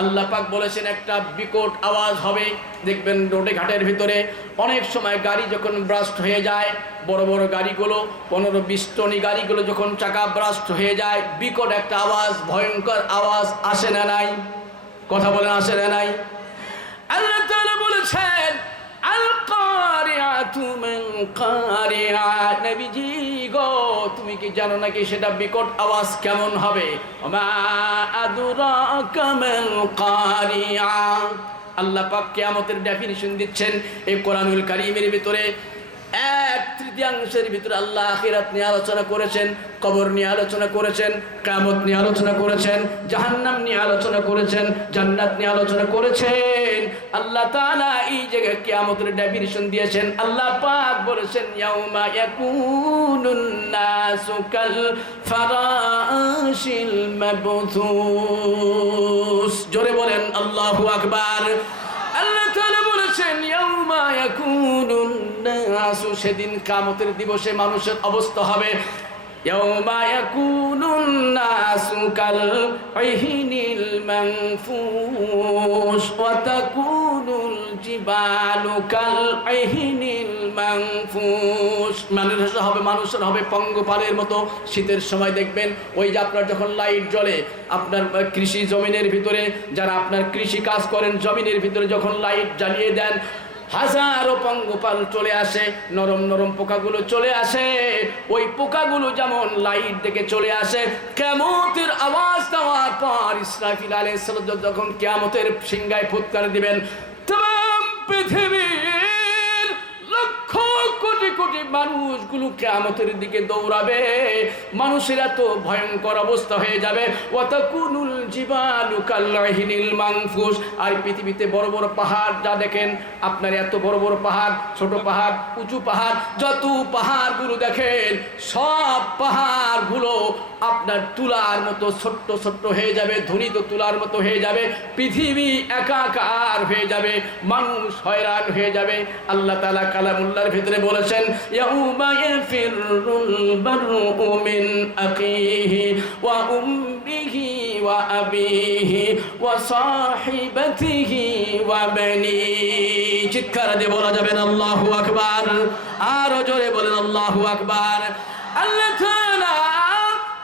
আল্লাহ পাক বলেছেন, একটা বিকট আওয়াজ হবে। দেখবেন রোডে ঘাটের ভিতরে অনেক সময় গাড়ি যখন ব্রাস্ট হয়ে যায়, বড় বড় গাড়িগুলো 15-20 টনি গাড়িগুলো যখন চাকা ব্রাস্ট হয়ে যায়, বিকট একটা আওয়াজ, ভয়ঙ্কর আওয়াজ আসে না নাই? কথা বলেন, আসে না নাই? আল্লাহ তাআলা বলেছেন, আল কারিআতু মাল কারিআ। নবীজি গো, তুমি কি জানো নাকি সেটা বিকট আওয়াজ কেমন হবে? ওমা আদরাকা মাল কারিআ। আল্লাহ পাক কিয়ামতের ডেফিনিশন দিচ্ছেন এই কোরআনুল কারীমের ভিতরে। 1/3 ভিতরে আল্লাহ আখিরাত নিয়ে আলোচনা করেছেন, কবর নিয়ে আলোচনা করেছেন, কিয়ামত নিয়ে আলোচনা করেছেন, জাহান্নাম নিয়ে আলোচনা করেছেন, জান্নাত নিয়ে আলোচনা করেছেন। আল্লাহ তাআলা এই জায়গায় কিয়ামতের ডেফিনিশন দিয়েছেন। আল্লাহ পাক বলেছেন, ইয়াউমা ইয়াকুনুন নাসু কাল ফারাশিল মাবথুস। জোরে বলেন আল্লাহু আকবার। আল্লাহ তাআলা বলেছেন, ইয়াউমা ইয়াকুনুন নাসু, সেদিন কিয়ামতের দিবসে মানুষের অবস্থা হবে ইয়াউমা ইয়াকুনুন নাসু কাল ইহিনিল মানফুস ওয়া তাকুনুল জিবালু কাল ইহিনিল মানফুস। মানুষের হবে পঙ্গপালের মতো। শীতের সময় দেখবেন ওই যে আপনার যখন লাইট জ্বলে, আপনার কৃষি জমিনের ভিতরে যারা আপনার কৃষি কাজ করেন, জমিনের ভিতরে যখন লাইট জ্বালিয়ে দেন, হাজারো পঙ্গপাল চলে আসে, নরম নরম পোকাগুলো চলে আসে। ওই পোকাগুলো যেমন লাইট দেখে চলে আসে, কিয়ামতের আওয়াজ দেওয়ার পর ইসরাফিল আলাইহিস সালাম যখন কিয়ামতের সিংহায় ফুৎকার দিবেন, तमाम পৃথিবীর লক্ষ কোটি কোটি মানুষগুলো কিয়ামতের দিকে দৌড়াবে। মানুষের এত ভয়ঙ্কর অবস্থা হয়ে যাবে। ওয়াতাকুনুল জিবালু কাল্লাহিনিল মানফুস। আর পৃথিবীতে বড় বড় পাহাড় যা দেখেন আপনার, এত বড় বড় পাহাড়, ছোট পাহাড়, উঁচু পাহাড়, যত পাহাড়গুলো দেখেন সব পাহাড়গুলো আপনার তুলার মতো ছোট্ট ছোট্ট হয়ে যাবে, ধ্বনিত তুলার মতো হয়ে যাবে। পৃথিবী একাকার হয়ে যাবে, মানুষ হয়রান হয়ে যাবে। আল্লাহ তাআলা কালামুল্লাহর ভিতরে বলেছেন, ইয়াউমা ইয়াফিরুল বারউ মিন আখিহি ওয়া উম্মিহি ওয়া আবিহি ওয়া সাহিবাতিহি ওয়া বানিহি। চিৎকার দিয়ে বলা যাবেন আল্লাহু আকবার। আরো জোরে বলেন আল্লাহু আকবার। আল্লাহ তাআলা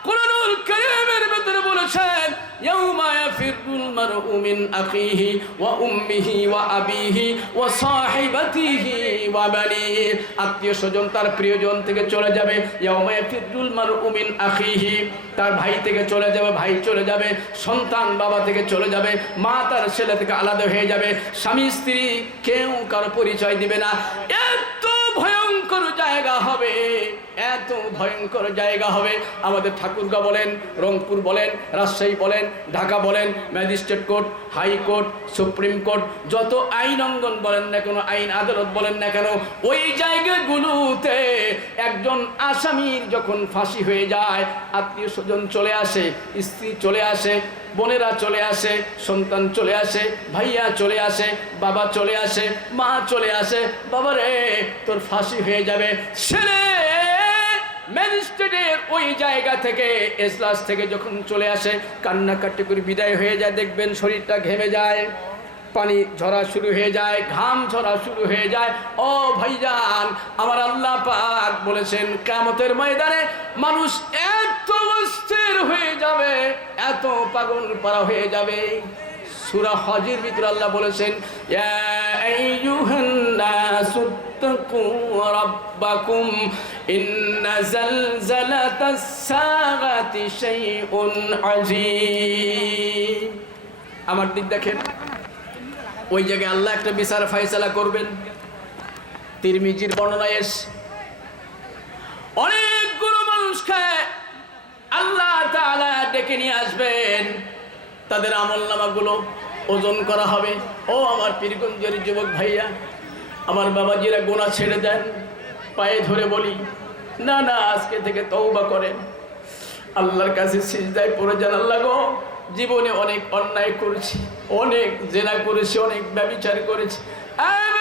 কুরআনুল কারীমের ভিতরে বলেছেন, ইয়াউমা ইয়াফিরুল মারউ মিন আখিহি ওয়া উম্মিহি ওয়া আবিহি ওয়া সাহিবাতিহি ওয়া বানিহি। আত্মীয় স্বজন তার প্রিয়জন থেকে চলে যাবে। ইয়াউমা ইয়াফিরুল মারউ মিন আখিহি, তার ভাই থেকে চলে যাবে, ভাই চলে যাবে। সন্তান বাবা থেকে চলে যাবে, মা তার ছেলে থেকে আলাদা হয়ে যাবে। স্বামী স্ত্রী কেউ কারো পরিচয় দিবে না। এত ভয়ঙ্কর জায়গা হবে, এত ভয়ঙ্কর জায়গা হবে। আমাদের ঠাকুরগাঁও বলেন, রংপুর বলেন, রাজশাহী বলেন, ঢাকা বলেন, magistrate court, high court, supreme court, যত আইন অঙ্গন বলেন না কেন, আইন আদালত বলেন না কেন, ওই জায়গাগুলোতে একজন আসামির যখন ফাঁসি হয়ে যায়, আত্মীয় স্বজন চলে আসে, স্ত্রী চলে আসে, বোনেরা চলে আসে, সন্তান চলে আসে, ভাইয়া চলে আসে, বাবা চলে আসে, মা চলে আসে, বাবা রে তোর ফাঁসি হয়ে যাবে। ছেলে ম্যাজিস্ট্রেটের ওই জায়গা থেকে, এজলাস থেকে যখন চলে আসে, কান্নাকাটি করে বিদায় হয়ে যায়। দেখবেন শরীরটা ঘেমে যায়, পানি ঝরা শুরু হয়ে যায়, ঘাম ঝরা শুরু হয়ে যায়। ও ভাইজান, আমার আল্লাহ পাক বলেছেন কিয়ামতের ময়দানে মানুষ এত অস্থির হয়ে যাবে, এত পাগল পারা হয়ে যাবে। সূরা হজের ভিতরে আল্লাহ বলেছেন, ইয়া আইয়ুহান নাসু তাকু রাব্বাকুম ইন্না জালজালাতাস সাআতি শাইউন আযীম। আমার দিক দেখেন, ওই জায়গায় আল্লাহ একটা বিচার ফায়সালা করবেন। তিরমিজির বর্ণনায় এসে অনেকগুলো মানুষকে আল্লাহ তাআলা ডেকে নিয়ে আসবেন, তাদের আমলনামাগুলো ওজন করা হবে। ও আমার পীরগঞ্জের যুবক ভাইয়া, আমার বাবাজিরা গুনাহ ছেড়ে দেন, পায়ে ধরে বলি, না না আজকে থেকে তওবা করেন, আল্লাহর কাছে সিজদায় পড়ে যান। আল্লাহ গো, জীবনে অনেক অন্যায় করেছি, অনেক জেনা করেছি, অনেক ব্যভিচার করেছি, আর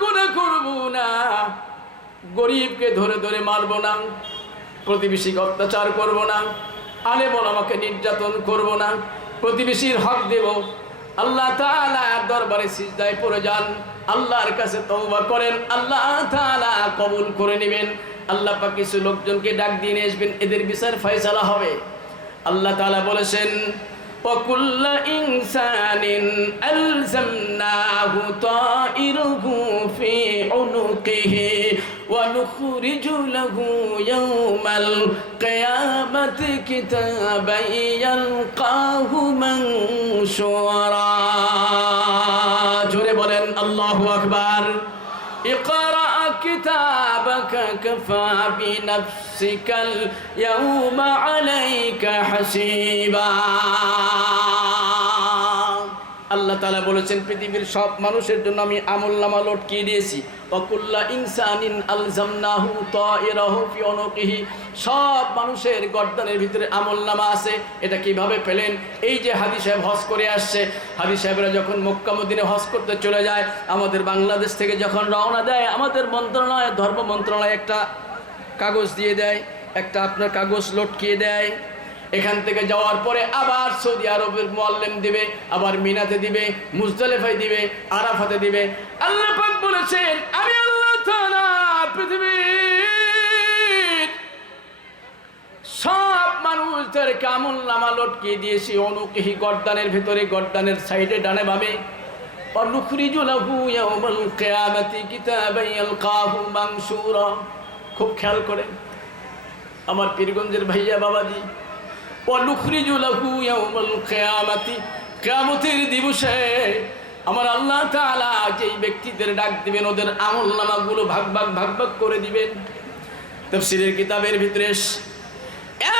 গুনাহ করব না। গরিবকে ধরে ধরে মারব না, প্রতিবেশীকে অত্যাচার করব না, আলেম ওলামাকে নির্যাতন করব না, প্রতিবেশীর হক দেব। আল্লাহ তাআলা দরবারে সিজদায় পড়ে যান, আল্লাহর কাছে তওবা করেন, আল্লাহ তাআলা কবুল করে নেবেন। আল্লাহ পাক কিছু লোকজনকে ডাক দিয়ে নিয়ে আসবেন, এদের বিচার ফয়সালা হবে। আল্লাহ তাআলা বলেছেন, وَكُلَّ إِنسَانٍ أَلْزَمْنَاهُ طَائِرَهُ فِي عُنُقِهِ وَنُخْرِجُ لَهُ يَوْمَ الْقِيَامَةِ كِتَابًا يَلْقَاهُ مَنشُورًا। জোরে বলেন আল্লাহু আকবার। اقرأ كتابك كفى بنفسك اليوم عليك حسيبا। আল্লাহ তাআলা বলেছেন পৃথিবীর সব মানুষের জন্য আমি আমলনামা লটকিয়ে দিয়েছি। ওয়াকুল্লা ইনসানিন আলজামনাহু তায়রাহু ফি উনুকিহি, সব মানুষের গর্দানের ভিতরে আমলনামা আছে। এটা কিভাবে পেলেন? এই যে হাদী সাহেব হজ করে আসছে, হাদী সাহেবরা যখন মক্কা মদিনায় হজ করতে চলে যায়, আমাদের বাংলাদেশ থেকে যখন রওনা দেয়, আমাদের মন্ত্রণালয়, ধর্ম মন্ত্রণালয় একটা কাগজ দিয়ে দেয়, একটা আপনার কাগজ লটকিয়ে দেয়। এখান থেকে যাওয়ার পরে আবার সৌদি আরবের মুআল্লিম দিবে, আবার মিনাতে দিবে, মুজদালিফায় দিবে, আরাফাতে দিবে। আল্লাহ পাক বলেছেন আমি আল্লাহ তাআলা পৃথিবীর সব মানুষদেরকে আমলনামা লটকিয়ে দিয়েছি উনুকিহি, গর্দানের ভিতরে, গর্দানের সাইডে ডানে বামে। ওয়ানুখরিজু লাহু ইয়াওমাল কিয়ামাতি কিতাবান ইয়ালকাহু মানশুরা। খুব খেয়াল করেন আমার পীরগঞ্জের ভাইয়া বাবাজি, ওয়ানুখরিজু লাহু ইয়াওমাল কিয়ামাতি, কিয়ামতের দিবসে আমার আল্লাহ তাআলা যেই ব্যক্তিদের ডাক দিবেন ওদের আমলনামাগুলো ভাগ ভাগ করে দিবেন। তাফসীরের কিতাবের ভিতরে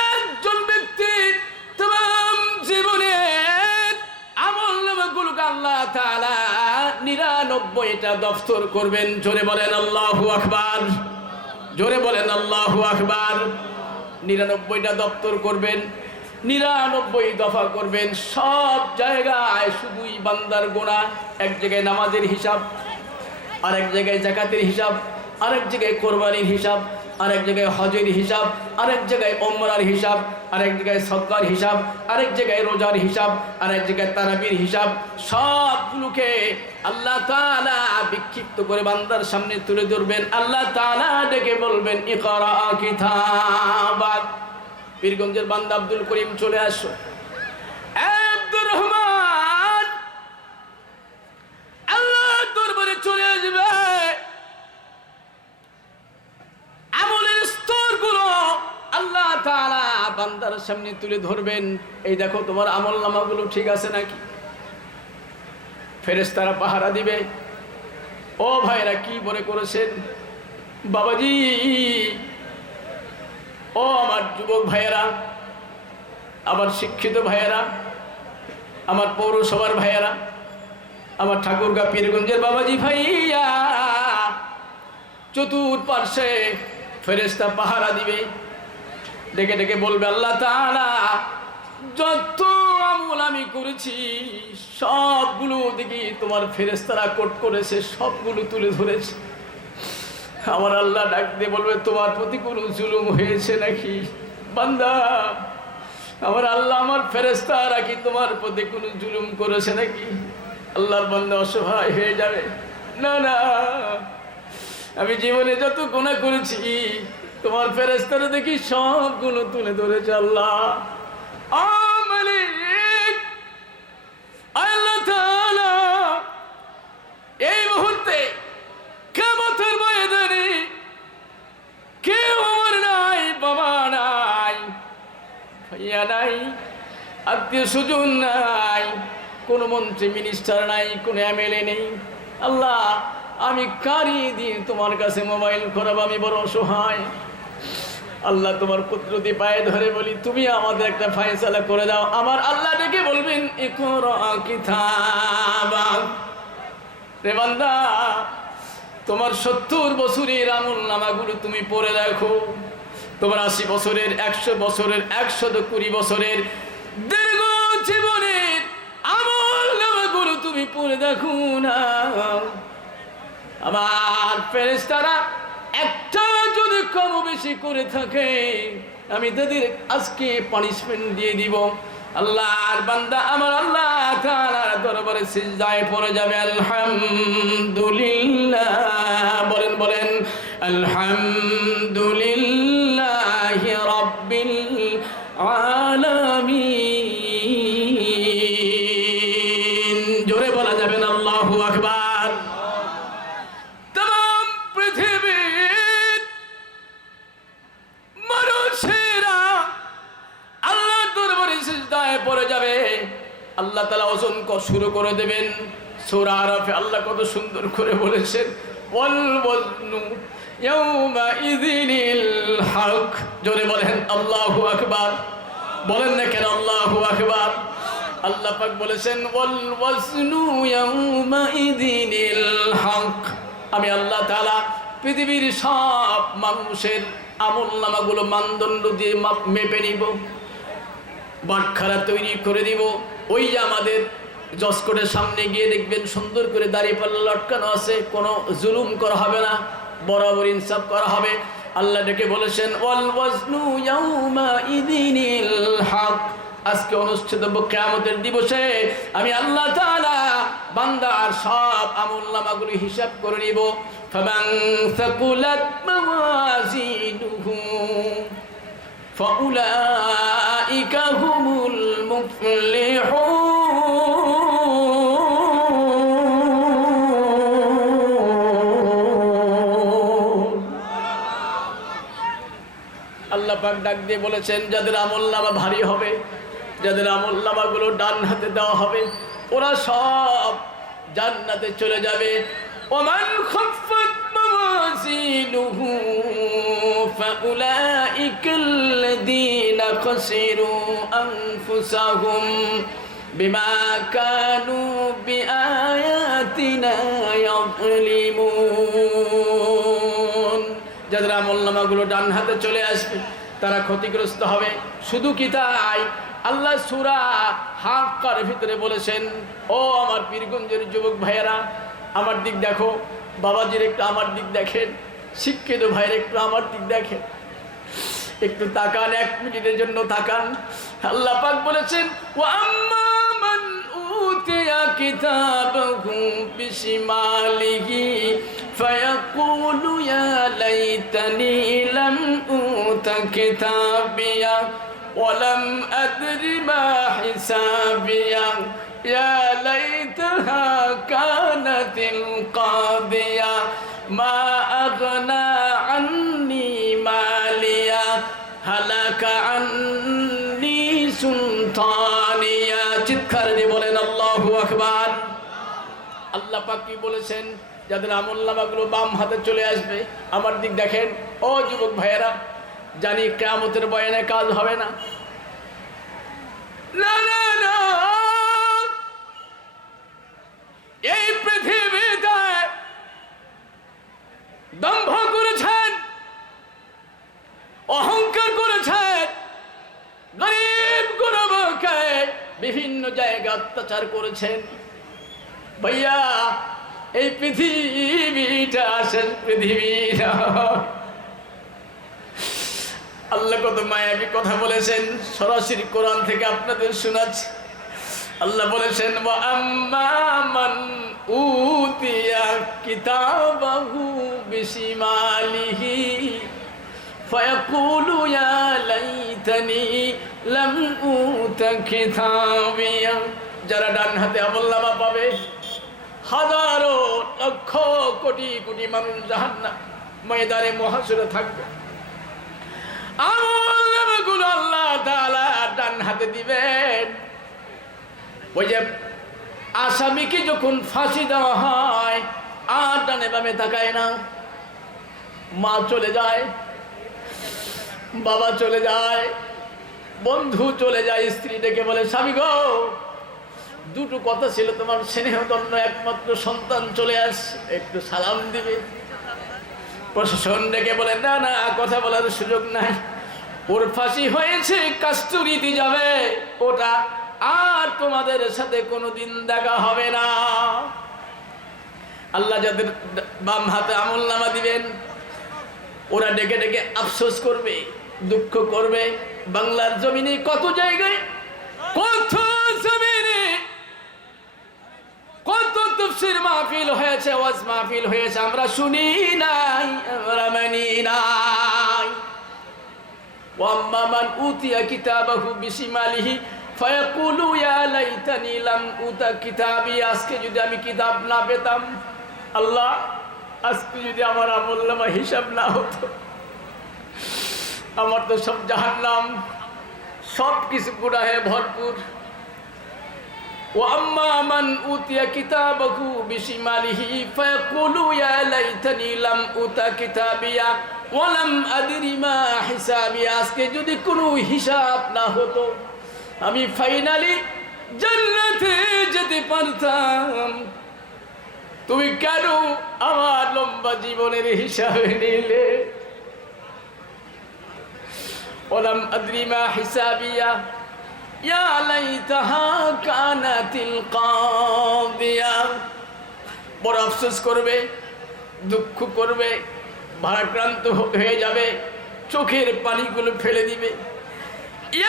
একজন ব্যক্তি तमाम জীবনের আমলনামাগুলোকে আল্লাহ তাআলা 99টা দফতর করবেন। জোরে বলেন আল্লাহু আকবার, জোরে বলেন আল্লাহু আকবার। 99টা দপ্তর করবেন, 99 দফা করবেন। সব জায়গায় শুধুই বান্দার গুনাহ। এক জায়গায় নামাজের হিসাব, আরেক জায়গায় যাকাতের হিসাব, আরেক জায়গায় কোরবানির হিসাব, আরেক জায়গায় হজের হিসাব, আরেক জায়গায় ওমরার হিসাব, আরেক জায়গায় সদকার হিসাব, আরেক জায়গায় রোজার হিসাব, আরেক জায়গায় তারাবির হিসাব। সবগুলোকে আল্লাহ তাআলা বিক্ষিপ্ত করে বান্দার সামনে তুলে ধরবেন। আল্লাহ তাআলা ডেকে বলবেন ইকরা কিতাবাক। পীরগঞ্জের বান্দা আব্দুল করিম চলে আসো। আব্দুর রহমান আল্লাহ দরবারে চলে আসবে। আমলের স্তরগুলো আল্লাহ তাআলা বান্দার সামনে তুলে ধরবেন। এই দেখো তোমার আমলনামাগুলো ঠিক আছে নাকি? ফেরেশতারা পাহারা দিবে। ও ভাইরা কি মনে করেছেন বাবাজি, ও আমার যুবক ভাইয়েরা, আমার শিক্ষিত ভাইয়েরা, আমার পৌরসভার ভাইয়েরা, আমার ঠাকুরগাঁ পীরগঞ্জের বাবাজি ভাইয়া, চতুর্পার্শ্বে ফেরেশতা পাহারা দিবে। ডেকে ডেকে বলবে আল্লাহ তাআলা যত আমল আমি করেছি সবগুলো দেখি তোমার ফেরেশতারা কোট করেছে, সবগুলো তুলে ধরেছে। আমার আল্লাহ ডাক দিয়ে বলবে তোমার প্রতি কোনো জুলুম হয়েছে নাকি বান্দা? আমার আল্লাহ আমার ফেরেশতারা কি তোমার প্রতি কোনো জুলুম করেছে নাকি? আল্লাহর বান্দা অসহায় হয়ে যাবে, না না আমি জীবনে যত গুনাহ করেছি তোমার ফেরেশতারা দেখি সবগুলো তুলে ধরেছে। আল্লাহ মালিক আল্লাহ তাআলা এই মুহূর্তে কিয়ামতের ময়দানে কেউ আমার নাই, বাবা নাই, ভাইয়া নাই, আত্মীয় স্বজন নাই, কোনো মন্ত্রী মিনিস্টার নাই, কোনো এমএলএ নেই। আল্লাহ আমি কারি দিয়ে তোমার কাছে মোবাইল করাবো, আমি বড় অসহায়। আল্লাহ তোমার কুদরতি পায়ে ধরে বলি তুমি আমাদের একটা ফয়সালা করে দাও। আমার আল্লাহ ডেকে বলবেন ইকরা কিতাবাক। রে বান্দা তোমার 70 বছরের আমলনামাগুলো তুমি পড়ে দেখো, তোমার 80 বছরের, 100 বছরের, 120 বছরের দীর্ঘ জীবনের আমলনামাগুলো তুমি পড়ে দেখো না। আমার ফেরেশতারা একটা যদি কম বেশি করে থাকে আমি তাদের আজকে পানিশমেন্ট দিয়ে দিব। আল্লাহর বান্দা আমার আল্লাহ তাআলার দরবারে সিজদায় পড়ে যাবে। আলহামদুলিল্লাহ বলেন বলেন আলহামদুলিল্লাহি রাব্বিল আলামিন। জোরে বলা যাবে না আল্লাহু আকবার। तमाम পৃথিবীর মানুষেরা আল্লাহর দরবারে সিজদায় পড়ে যাবে। আল্লাহ তাআলা ওজন শুরু করে দেবেন। সূরা আরাফে আল্লাহ কত সুন্দর করে বলেছেন ওয়াল ওয়াজনু ইয়াওমা ইযিনিল হক। জোরে বলেন আল্লাহু আকবার। বলেন না কেন আল্লাহু আকবার। আল্লাহ পাক বলেছেন ওয়াল ওয়াজনু ইয়াউমাইযিনিল হক। আমি আল্লাহ তাআলা পৃথিবীর সব মানুষের আমলনামাগুলো মানদণ্ড দিয়ে মেপে নিব, বাটখারা তৈরি করে দিব। ওই যে আমাদের জসকোটের সামনে গিয়ে দেখবেন সুন্দর করে দাড়ি পাল্লা লটকানো আছে, কোনো জুলুম করা হবে না, বরাবর ইনসাফ করা হবে। আল্লাহ ডেকে বলেছেন ওয়াল ওয়াজনু ইয়াউমাইযিনিল হক। আজকে অনুষ্ঠিতব্য কিয়ামতের দিবসে আমি আল্লাহ তাআলা বান্দার সব আমলনামাগুলো হিসাব করে নিব। ফামান সাকুলাত মাওয়াজিনুহু ফাউলাইকা হুমুল মুফলিহুন। আল্লাহ পাক ডাক দিয়ে বলেছেন যাদের আমলনামা ভারী হবে, যাদের আমলনামাগুলো ডান হাতে দেওয়া হবে, ওরা সব জান্নাতে চলে যাবে। ওমান খাফফাত মাওয়াজিনুহু ফাউলাইকাল্লাযীনা খাসিরু আনফুসাহুম বিমা কানু বিআয়াতিনা ইয়াযলিমুন। যাদের আমলনামাগুলো ডান হাতে চলে আসবে তারা ক্ষতিগ্রস্ত হবে। শুধু কি তাই, আল্লাহ সূরা হাক্কার ভিতরে বলেছেন ও আমার পীরগঞ্জের যুবক ভাইয়েরা, আমার দিক দেখো, বাবাজির একটু আমার দিক দেখেন, শিক্ষিত ভাইয়ের একটু আমার দিক দেখেন, একটু তাকান, 1 মিনিটের জন্য তাকান। আল্লাহ পাক বলেছেন ওয়া আম্মা মান উতিয়া কিতাবাহু বিশিমালিহি ফায়াকুলু ইয়া লাইতানি লাম উতা কিতাবিয়া ওয়ালাম আদরি মা হিসাবিয়া ইয়া লাইতাহা কানাতিল কাদিয়া মা আগনা আন্নি মালিয়া হালাকা আন্নি সুলতানিয়া। চিৎকার দিয়ে বলেন আল্লাহু আকবার। আল্লাহ পাক কি বলেছেন, যাদের আমলনামাগুলো বাম হাতে চলে আসবে, আমার দিক দেখেন ও যুবক ভাইয়েরা, জানি কিয়ামতের বয়ানে কাজ হবে না, না না না, এই পৃথিবীতে দম্ভ করেছেন, অহংকার করেছেন, গরিব গুরুকে বিভিন্ন জায়গায় অত্যাচার করেছেন। ভাইয়া এই পৃথিবীটা শেষ পৃথিবী না। আল্লাহ কত মায়াবী কথা বলেছেন, সরাসরি কোরআন থেকে আপনাদের শোনাচ্ছি। আল্লাহ বলেছেন ওয়া আম্মা মান উতিয়া কিতাবাহু বিশিমালিহি ফায়াকুলু ইয়া লাইতানি লাম উতা কিতাবিয়া। যারা ডান হাতে আমলনামা পাবে, হাজারো লক্ষ কোটি কোটি মানুষ জাহান্নাম ময়দানে মহাশরে থাকবে, আমলনামাগুলো আল্লাহ তাআলা ডান হাতে দিবেন। ওই যে আসামিকে যখন ফাঁসি দেওয়া হয় আর ডানে বামে তাকায় না, মা চলে যায়, বাবা চলে যায়, বন্ধু চলে যায়, স্ত্রী ডেকে বলে স্বামী গো, দুটো কথা ছিল, তোমার স্নেহধন্য একমাত্র সন্তান চলে আস, একটু সালাম দিবে। প্রশাসন ডেকে বলে না না, কথা বলার সুযোগ নাই, ওর ফাঁসি হয়েছে, কাস্টডিতে যাবে, ওটা আর তোমাদের সাথে কোনোদিন দেখা হবে না। আল্লাহ যাদের বাম হাতে আমলনামা দিবেন, ওরা ডেকে ডেকে আফসোস করবে, দুঃখ করবে। বাংলার জমিনে কত জায়গায়, কত জমিনে কত তাফসীর মাহফিল হয়েছে, ওয়াজ মাহফিল হয়েছে, আমরা শুনি নাই, আমরা মানি নাই। ওয়া আম্মা মান উতিয়া কিতাবাহু বিশিমালিহি ফায়াকুলু ইয়া লাইতানি লাম উতা কিতাবি। আজকে যদি আমি কিতাব না পেতাম, আল্লাহ আজকে যদি আমার আমলনামা হিসাব না হতো, আমার তো সব জাহান্নাম, সব কিছু গুনাহে ভরপুর। ওয়া আম্মা মান উতিয়া কিতাবাহু বিশিমালিহি ফায়াকুলু ইয়া লাইতানি লাম উতা কিতাবিয়া ওয়া লাম আদরি মা হিসাবি। আজকে যদি কোনো হিসাব না হতো, আমি ফাইনালি জান্নাতে যেতে পারতাম, তুমি কেন আমার লম্বা জীবনের হিসাবে নিলে? ওলাম আদরি মা হিসাবিয়া ইয়া লাইতাহা কানাতিল কাদিয়া। বড় আফসোস করবে, দুঃখ করবে, ভারাক্রান্ত হয়ে যাবে, চোখের পানিগুলো ফেলে দিবে,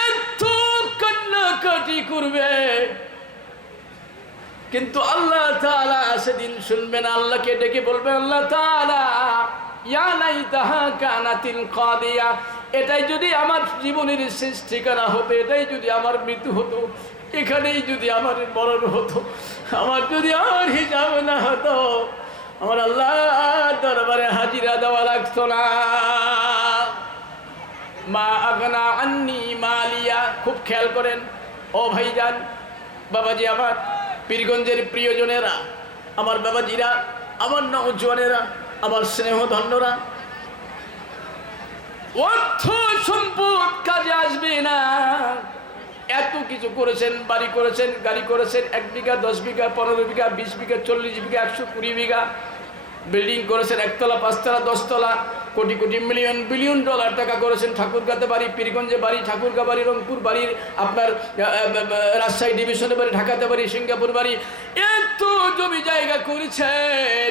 এত কান্নাকাটি করবে। কিন্তু আল্লাহ তাআলা সেদিন শুনবেন, আল্লাহকে ডেকে বলবে, আল্লাহ তাআলা ইয়া লাইতাহা কানাতিল কাদিয়া, এটাই যদি আমার জীবনের শেষ ঠিকানা হতো, এটাই যদি আমার মৃত্যু হতো, এখানেই যদি আমার মরণ হতো, আমার যদি আর হিসাব না হতো, আমার আল্লাহ দরবারে হাজিরা দেওয়া লাগতো না। মা আগনা আন্নি মালিয়া। খুব খেয়াল করেন ও ভাইজান, বাবাজি, আমার পীরগঞ্জের প্রিয়জনেরা, আমার বাবাজিরা, আমার নওজওয়ানেরা, আমার স্নেহধন্যরা, অর্থ সম্পদ কাজে আসবে না। এত কিছু করেছেন, বাড়ি করেছেন, গাড়ি করেছেন, 1 বিঘা, 10 বিঘা, 15 বিঘা, 20 বিঘা, 40 বিঘা, 120 বিঘা বিল্ডিং করেছেন, 1 তলা, 5 তলা, 10 তলা, crore crore million billion dollar টাকা করেছেন। ঠাকুরগাঁতে বাড়ি, পীরগঞ্জে বাড়ি, ঠাকুরগাঁ বাড়ি, রংপুর বাড়ির, আপনার রাজশাহী ডিভিশনে বাড়ি, ঢাকাতে বাড়ি, সিঙ্গাপুর বাড়ি, এত জমি জায়গা করেছেন,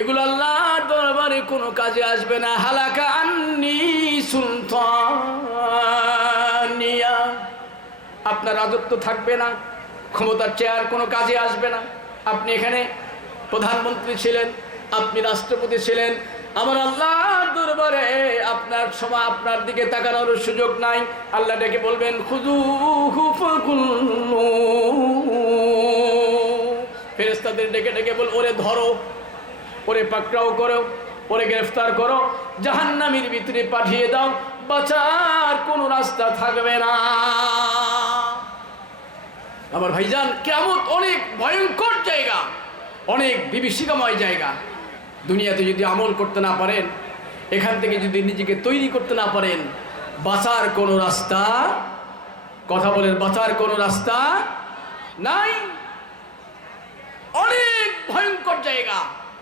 এগুলো আল্লাহর দরবারে কোনো কাজে আসবে না। হালাকা আন্নি সুলতানিয়া, আপনার রাজত্ব থাকবে না, ক্ষমতার চেয়ার কোনো কাজে আসবে না। আপনি এখানে প্রধানমন্ত্রী ছিলেন, আপনি রাষ্ট্রপতি ছিলেন, আমার আল্লাহর দরবারে আপনার সময় আপনার দিকে তাকানোর সুযোগ নাই। আল্লাহ ডেকে বলবেন, খুযূহু ফাকুল্লু, ফেরেশতাদের ডেকে ডেকে বল, ওরে ধরো, ওরে পাকড়াও করো, ওরে গ্রেফতার করো, জাহান্নামের ভিতরে পাঠিয়ে দাও, বাঁচার কোনো রাস্তা থাকবে না। আমার ভাইজান, কিয়ামত অনেক ভয়ঙ্কর জায়গা, অনেক বিভীষিকাময় জায়গা। দুনিয়াতে যদি আমল করতে না পারেন, এখান থেকে যদি নিজেকে তৈরি করতে না পারেন, বাঁচার কোনো রাস্তা, কথা বলেন, বাঁচার কোনো রাস্তা নাই। অনেক ভয়ঙ্কর জায়গা,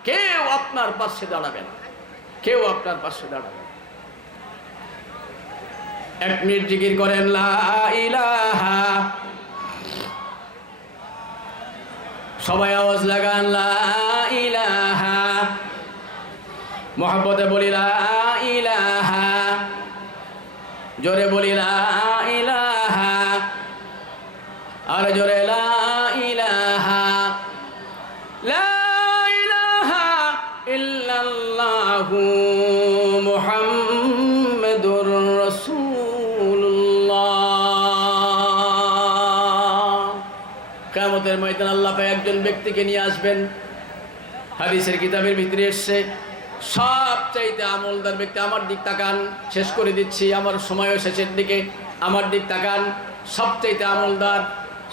কেউ আপনার পাশে দাঁড়াবে না, কেউ আপনার পাশে দাঁড়াবে না। 1 মিনিট জিকির করেন, লা ইলাহা, সবাই আওয়াজ লাগান, লা ইলাহা, মহব্বতে বলি লা ইলাহা, জোরে বলি লা ইলাহা, আর জোরে লা ইলাহা, লা ইলাহা ইল্লাল্লাহু মুহাম্মাদুর রাসূলুল্লাহ। কিয়ামতের ময়দানে আল্লাহ পাক একজন ব্যক্তিকে নিয়ে আসবেন, হাদিসের কিতাবের ভিতরে এসেছে, সবচাইতে আমলদার ব্যক্তি। আমার দিক তাকান, শেষ করে দিচ্ছি, আমার সময়ও শেষের দিকে। আমার দিক তাকান, সবচাইতে আমলদার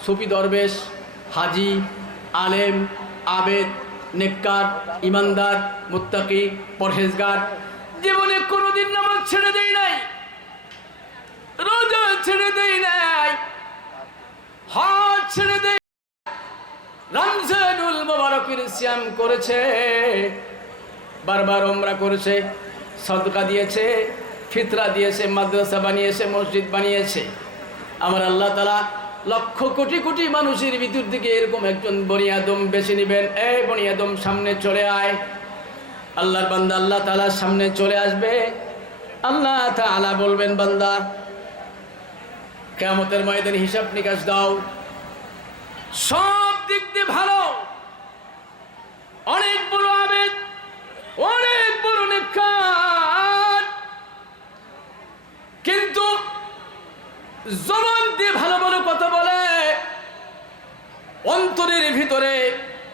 সুফি দরবেশ, হাজি, আলেম, আবেদ, নেককার, ইমানদার, মুত্তাকি, পরহেজগার, জীবনে কোনোদিন নামাজ ছেড়ে দেই নাই, রোজা ছেড়ে দেই নাই, হজ ছেড়ে দেই, রমজানুল মুবারকের সিয়াম করেছে, বারবার উমরা করেছে, সদকা দিয়েছে, ফিতরা দিয়েছে, মাদ্রাসা বানিয়েছে, মসজিদ বানিয়েছে। আমার আল্লাহ তাআলা লক্ষ কোটি কোটি মানুষের ভিতর থেকে এরকম একজন বনি আদম বেছে নেবেন। এই বনি আদম, সামনে চলে আয়। আল্লাহর বান্দা আল্লাহ তাআলার সামনে চলে আসবে। আল্লাহ তাআলা বলবেন, বান্দা, কিয়ামতের ময়দানে হিসাব নিকাশ দাও। সব দিক দিয়ে ভালো, অনেক বড় আবেদ, অনেক বড় নেককার, কিন্তু জবান দিয়ে ভালো ভালো কথা বলে, অন্তরের ভিতরে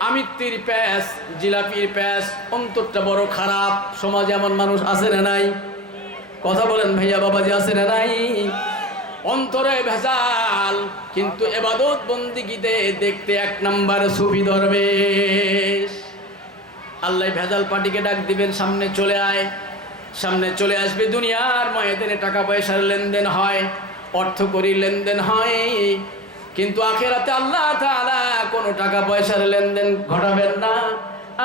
আমিত্তির প্যাস, জিলাপির প্যাস, অন্তরটা বড় খারাপ। সমাজে এমন মানুষ আছে না নাই? কথা বলেন ভাইয়া, বাবাজি, আছে না নাই? অন্তরে ভেজাল, কিন্তু ইবাদত বন্দিগিতে দেখতে 1 নাম্বার সুফি দরবেশ। আল্লাহ ভেজাল পার্টিকে ডাক দিবেন, সামনে চলে আয়। সামনে চলে আসবে। দুনিয়ার ময়দানে টাকা পয়সার লেনদেন হয়, অর্থকরী লেনদেন হয়, কিন্তু আখিরাতে আল্লাহ তাআলা কোনো টাকা পয়সার লেনদেন ঘটাবেন না,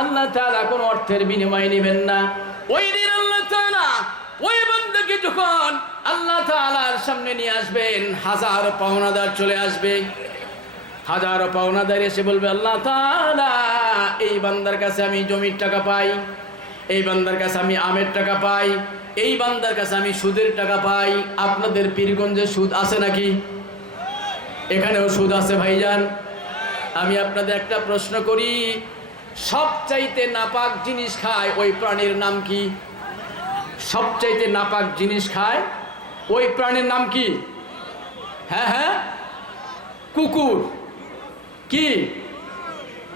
আল্লাহ তাআলা কোনো অর্থের বিনিময় নেবেন না। ওই দিন আল্লাহ তাআলা ওই বান্দাকে যখন আল্লাহ তাআলার সামনে নিয়ে আসবেন, হাজারো পাওনাদার চলে আসবে, হাজারো পাওনাদার এসে বলবে, আল্লাহ তাআলা এই বান্দার কাছে আমি জমির টাকা পাই, এই বান্দার কাছে আমি আমের টাকা পাই, এই বান্দার কাছে আমি সুদের টাকা পাই। আপনাদের পীরগঞ্জে সুদ আছে নাকি? এখানেও সুদ আছে ভাইজান? আমি আপনাদের একটা প্রশ্ন করি, সবচাইতে নাপাক জিনিস খায় ওই প্রাণীর নাম কি? সবচাইতে নাপাক জিনিস খায় ওই প্রাণীর নাম কি? হ্যাঁ হ্যাঁ, কুকুর। কি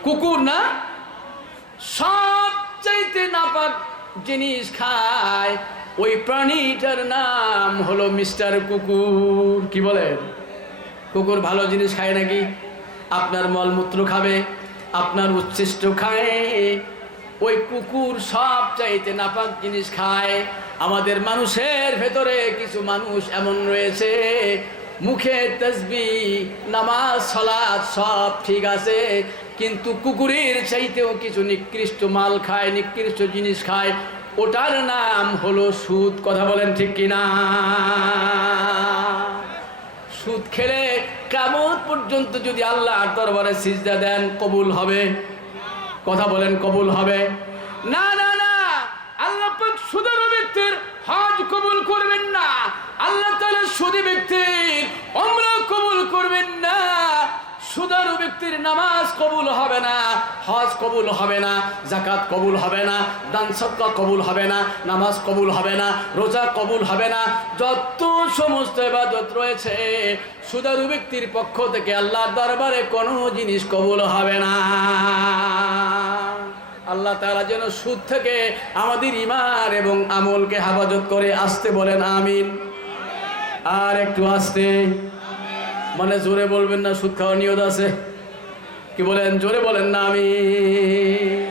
কুকুর না? সবচাইতে নাপাক জিনিস খায় ওই প্রাণীটার নাম হলো মিস্টার কুকুর। কি বলেন? কুকুর ভালো জিনিস খায় নাকি? আপনার মলমূত্র খাবে, আপনার উচ্ছিষ্ট খায়। ওই কুকুর সব চাইতে নাপাক জিনিস খায়। আমাদের মানুষের ভেতরে কিছু মানুষ এমন রয়েছে, মুখে তাসবিহ, নামাজ, সালাত সব ঠিক আছে, কিন্তু কুকুরের চাইতেও কিছু নিকৃষ্ট মাল খায়, নিকৃষ্ট জিনিস খায়। ওটার নাম হলো সুদ। কথা বলেন ঠিক কিনা? সুদ খেলে কিয়ামত পর্যন্ত যদি আল্লাহর দরবারে সিজদা দেন, কবুল হবে? কথা বলেন, কবুল হবে? না না না, আল্লাহ পাক সুদের ব্যক্তির হজ কবুল করবেন না, আল্লাহ তাআলা সুদী ব্যক্তির উমরা কবুল করবেন না, সুদের ব্যক্তির নামাজ কবুল হবে না, হজ কবুল হবে না, যাকাত কবুল হবে না, দান সদকা কবুল হবে না, নামাজ কবুল হবে না, রোজা কবুল হবে না। যত সমস্ত ইবাদত রয়েছে, সুদের ব্যক্তির পক্ষ থেকে আল্লাহর দরবারে কোনো জিনিস কবুল হবে না। আল্লাহ তাআলা যেন সুদ থেকে আমাদের ঈমান এবং আমলকে হেফাজত করে। আসতে বলেন আমিন। আর একটু আসতে, মানে জোরে বলবেন না, সুদ খাওয়ার নিয়ত আছে। কি বলেন? জোরে বলেন না আমিন।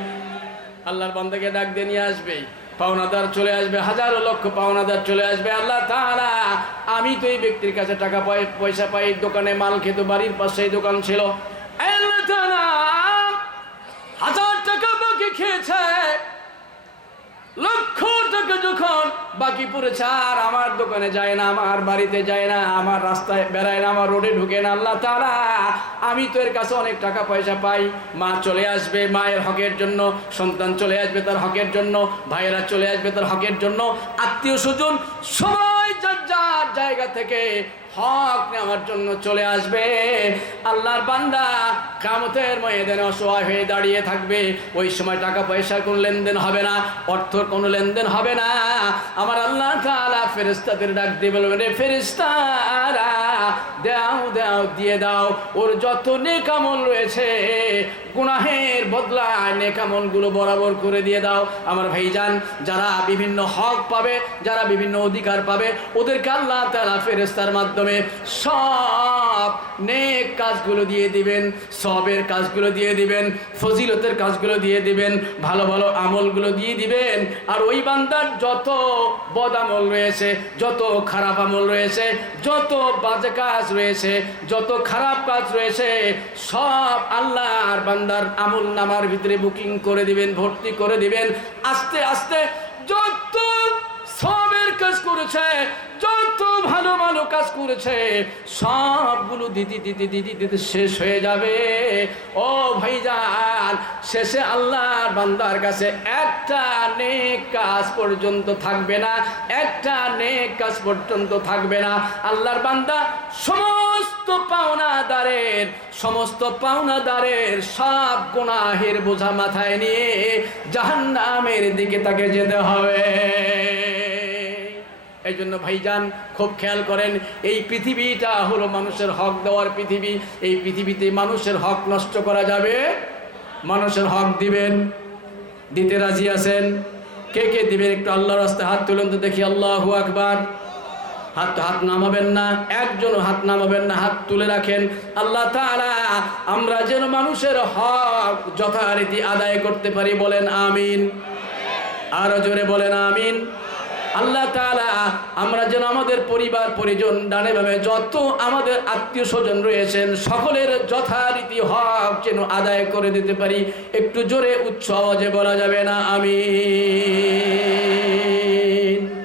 আল্লাহর বান্দাকে ডাক দিয়ে নিয়ে আসবে, পাওনাদার চলে আসবে, হাজারো লক্ষ পাওনাদার চলে আসবে। আল্লাহ তাআলা, আমি তো এই ব্যক্তির কাছে টাকা পয়সা পাই, দোকানে মাল খেত, বাড়ির পাশে দোকান ছিল, আল্লাহ তাআলা 1000 টাকা বাকি খেয়েছে, লক্ষ টাকা যখন বাকি পড়েছে, আর আমার দোকানে যায় না, আমার বাড়িতে যায় না, আমার রাস্তায় বেড়ায় না, আমার রোডে ঢুকে না। আল্লাহ তাআলা, আমি তো এর কাছে অনেক টাকা পয়সা পাই। মা চলে আসবে মায়ের হকের জন্য, সন্তান চলে আসবে তার হকের জন্য, ভাইয়েরা চলে আসবে তার হকের জন্য, আত্মীয় স্বজন সবাই যার যার জায়গা থেকে হক নেওয়ার জন্য চলে আসবে। আল্লাহর বান্দা কিয়ামতের ময়দানে অসহায় হয়ে দাঁড়িয়ে থাকবে। ওই সময় টাকা পয়সার কোনো লেনদেন হবে না, অর্থর কোনো লেনদেন হবে না। আমার আল্লাহ তাআলা ফেরেশতাদের ডাক দিয়ে বলবেন, রে ফেরেশতারা, দাও দাও, দিয়ে দাও, ওর যত নেক আমল রয়েছে গুনাহের বদলায় নেক আমলগুলো বরাবর করে দিয়ে দাও। আমার ভাইজান, যারা বিভিন্ন হক পাবে, যারা বিভিন্ন অধিকার পাবে, ওদেরকে আল্লাহ তাআলা ফেরেশতার মাধ্যমে সব নেক কাজগুলো দিয়ে দিবেন, সবের কাজগুলো দিয়ে দিবেন, ফজিলতের কাজগুলো দিয়ে দিবেন, ভালো ভালো আমলগুলো দিয়ে দিবেন। আর ওই বান্দার যত বদ আমল রয়েছে, যত খারাপ আমল রয়েছে, যত বাজে কাজ রয়েছে, যত খারাপ কাজ রয়েছে, সব আল্লাহর বান্দার আমল নামার ভিতরে বুকিং করে দিবেন, ভর্তি করে দিবেন। আস্তে আস্তে যত সবের কাজ করেছে, যত ভালো ভালো কাজ করেছে, সবগুলো দিতে দিতে দিতে দিতে শেষ হয়ে যাবে। ও ভাইজান, শেষে আল্লাহর বান্দার কাছে একটা নেক কাজ পর্যন্ত থাকবে না, একটা নেক কাজ পর্যন্ত থাকবে না। আল্লাহর বান্দা সমস্ত পাওনাদারের সব গুনাহের বোঝা মাথায় নিয়ে জাহান্নামের দিকে তাকে যেতে হবে। এই জন্য ভাইজান খুব খেয়াল করেন, এই পৃথিবীটা হলো মানুষের হক দেওয়ার পৃথিবী। এই পৃথিবীতে মানুষের হক নষ্ট করা যাবে? মানুষের হক দিবেন, দিতে রাজি আছেন? কে কে দিবেন? একটু আল্লাহর রাস্তায় হাত তুলেন তো দেখি। আল্লাহু আকবার। হাত নামাবেন না, একজন হাত নামাবেন না, হাত তুলে রাখেন। আল্লাহ তাআলা আমরা যেন মানুষের হক যথারীতি আদায় করতে পারি। বলেন আমিন। আরো জোরে বলেন আমিন। আল্লাহ তাআলা আমরা যেন আমাদের পরিবার পরিজন ডানে বামে যত আমাদের আত্মীয় স্বজন রয়েছেন সকলের যথারীতি হক যেন আদায় করে দিতে পারি। একটু জোরে উচ্চ আওয়াজে বলা যাবে না আমিন?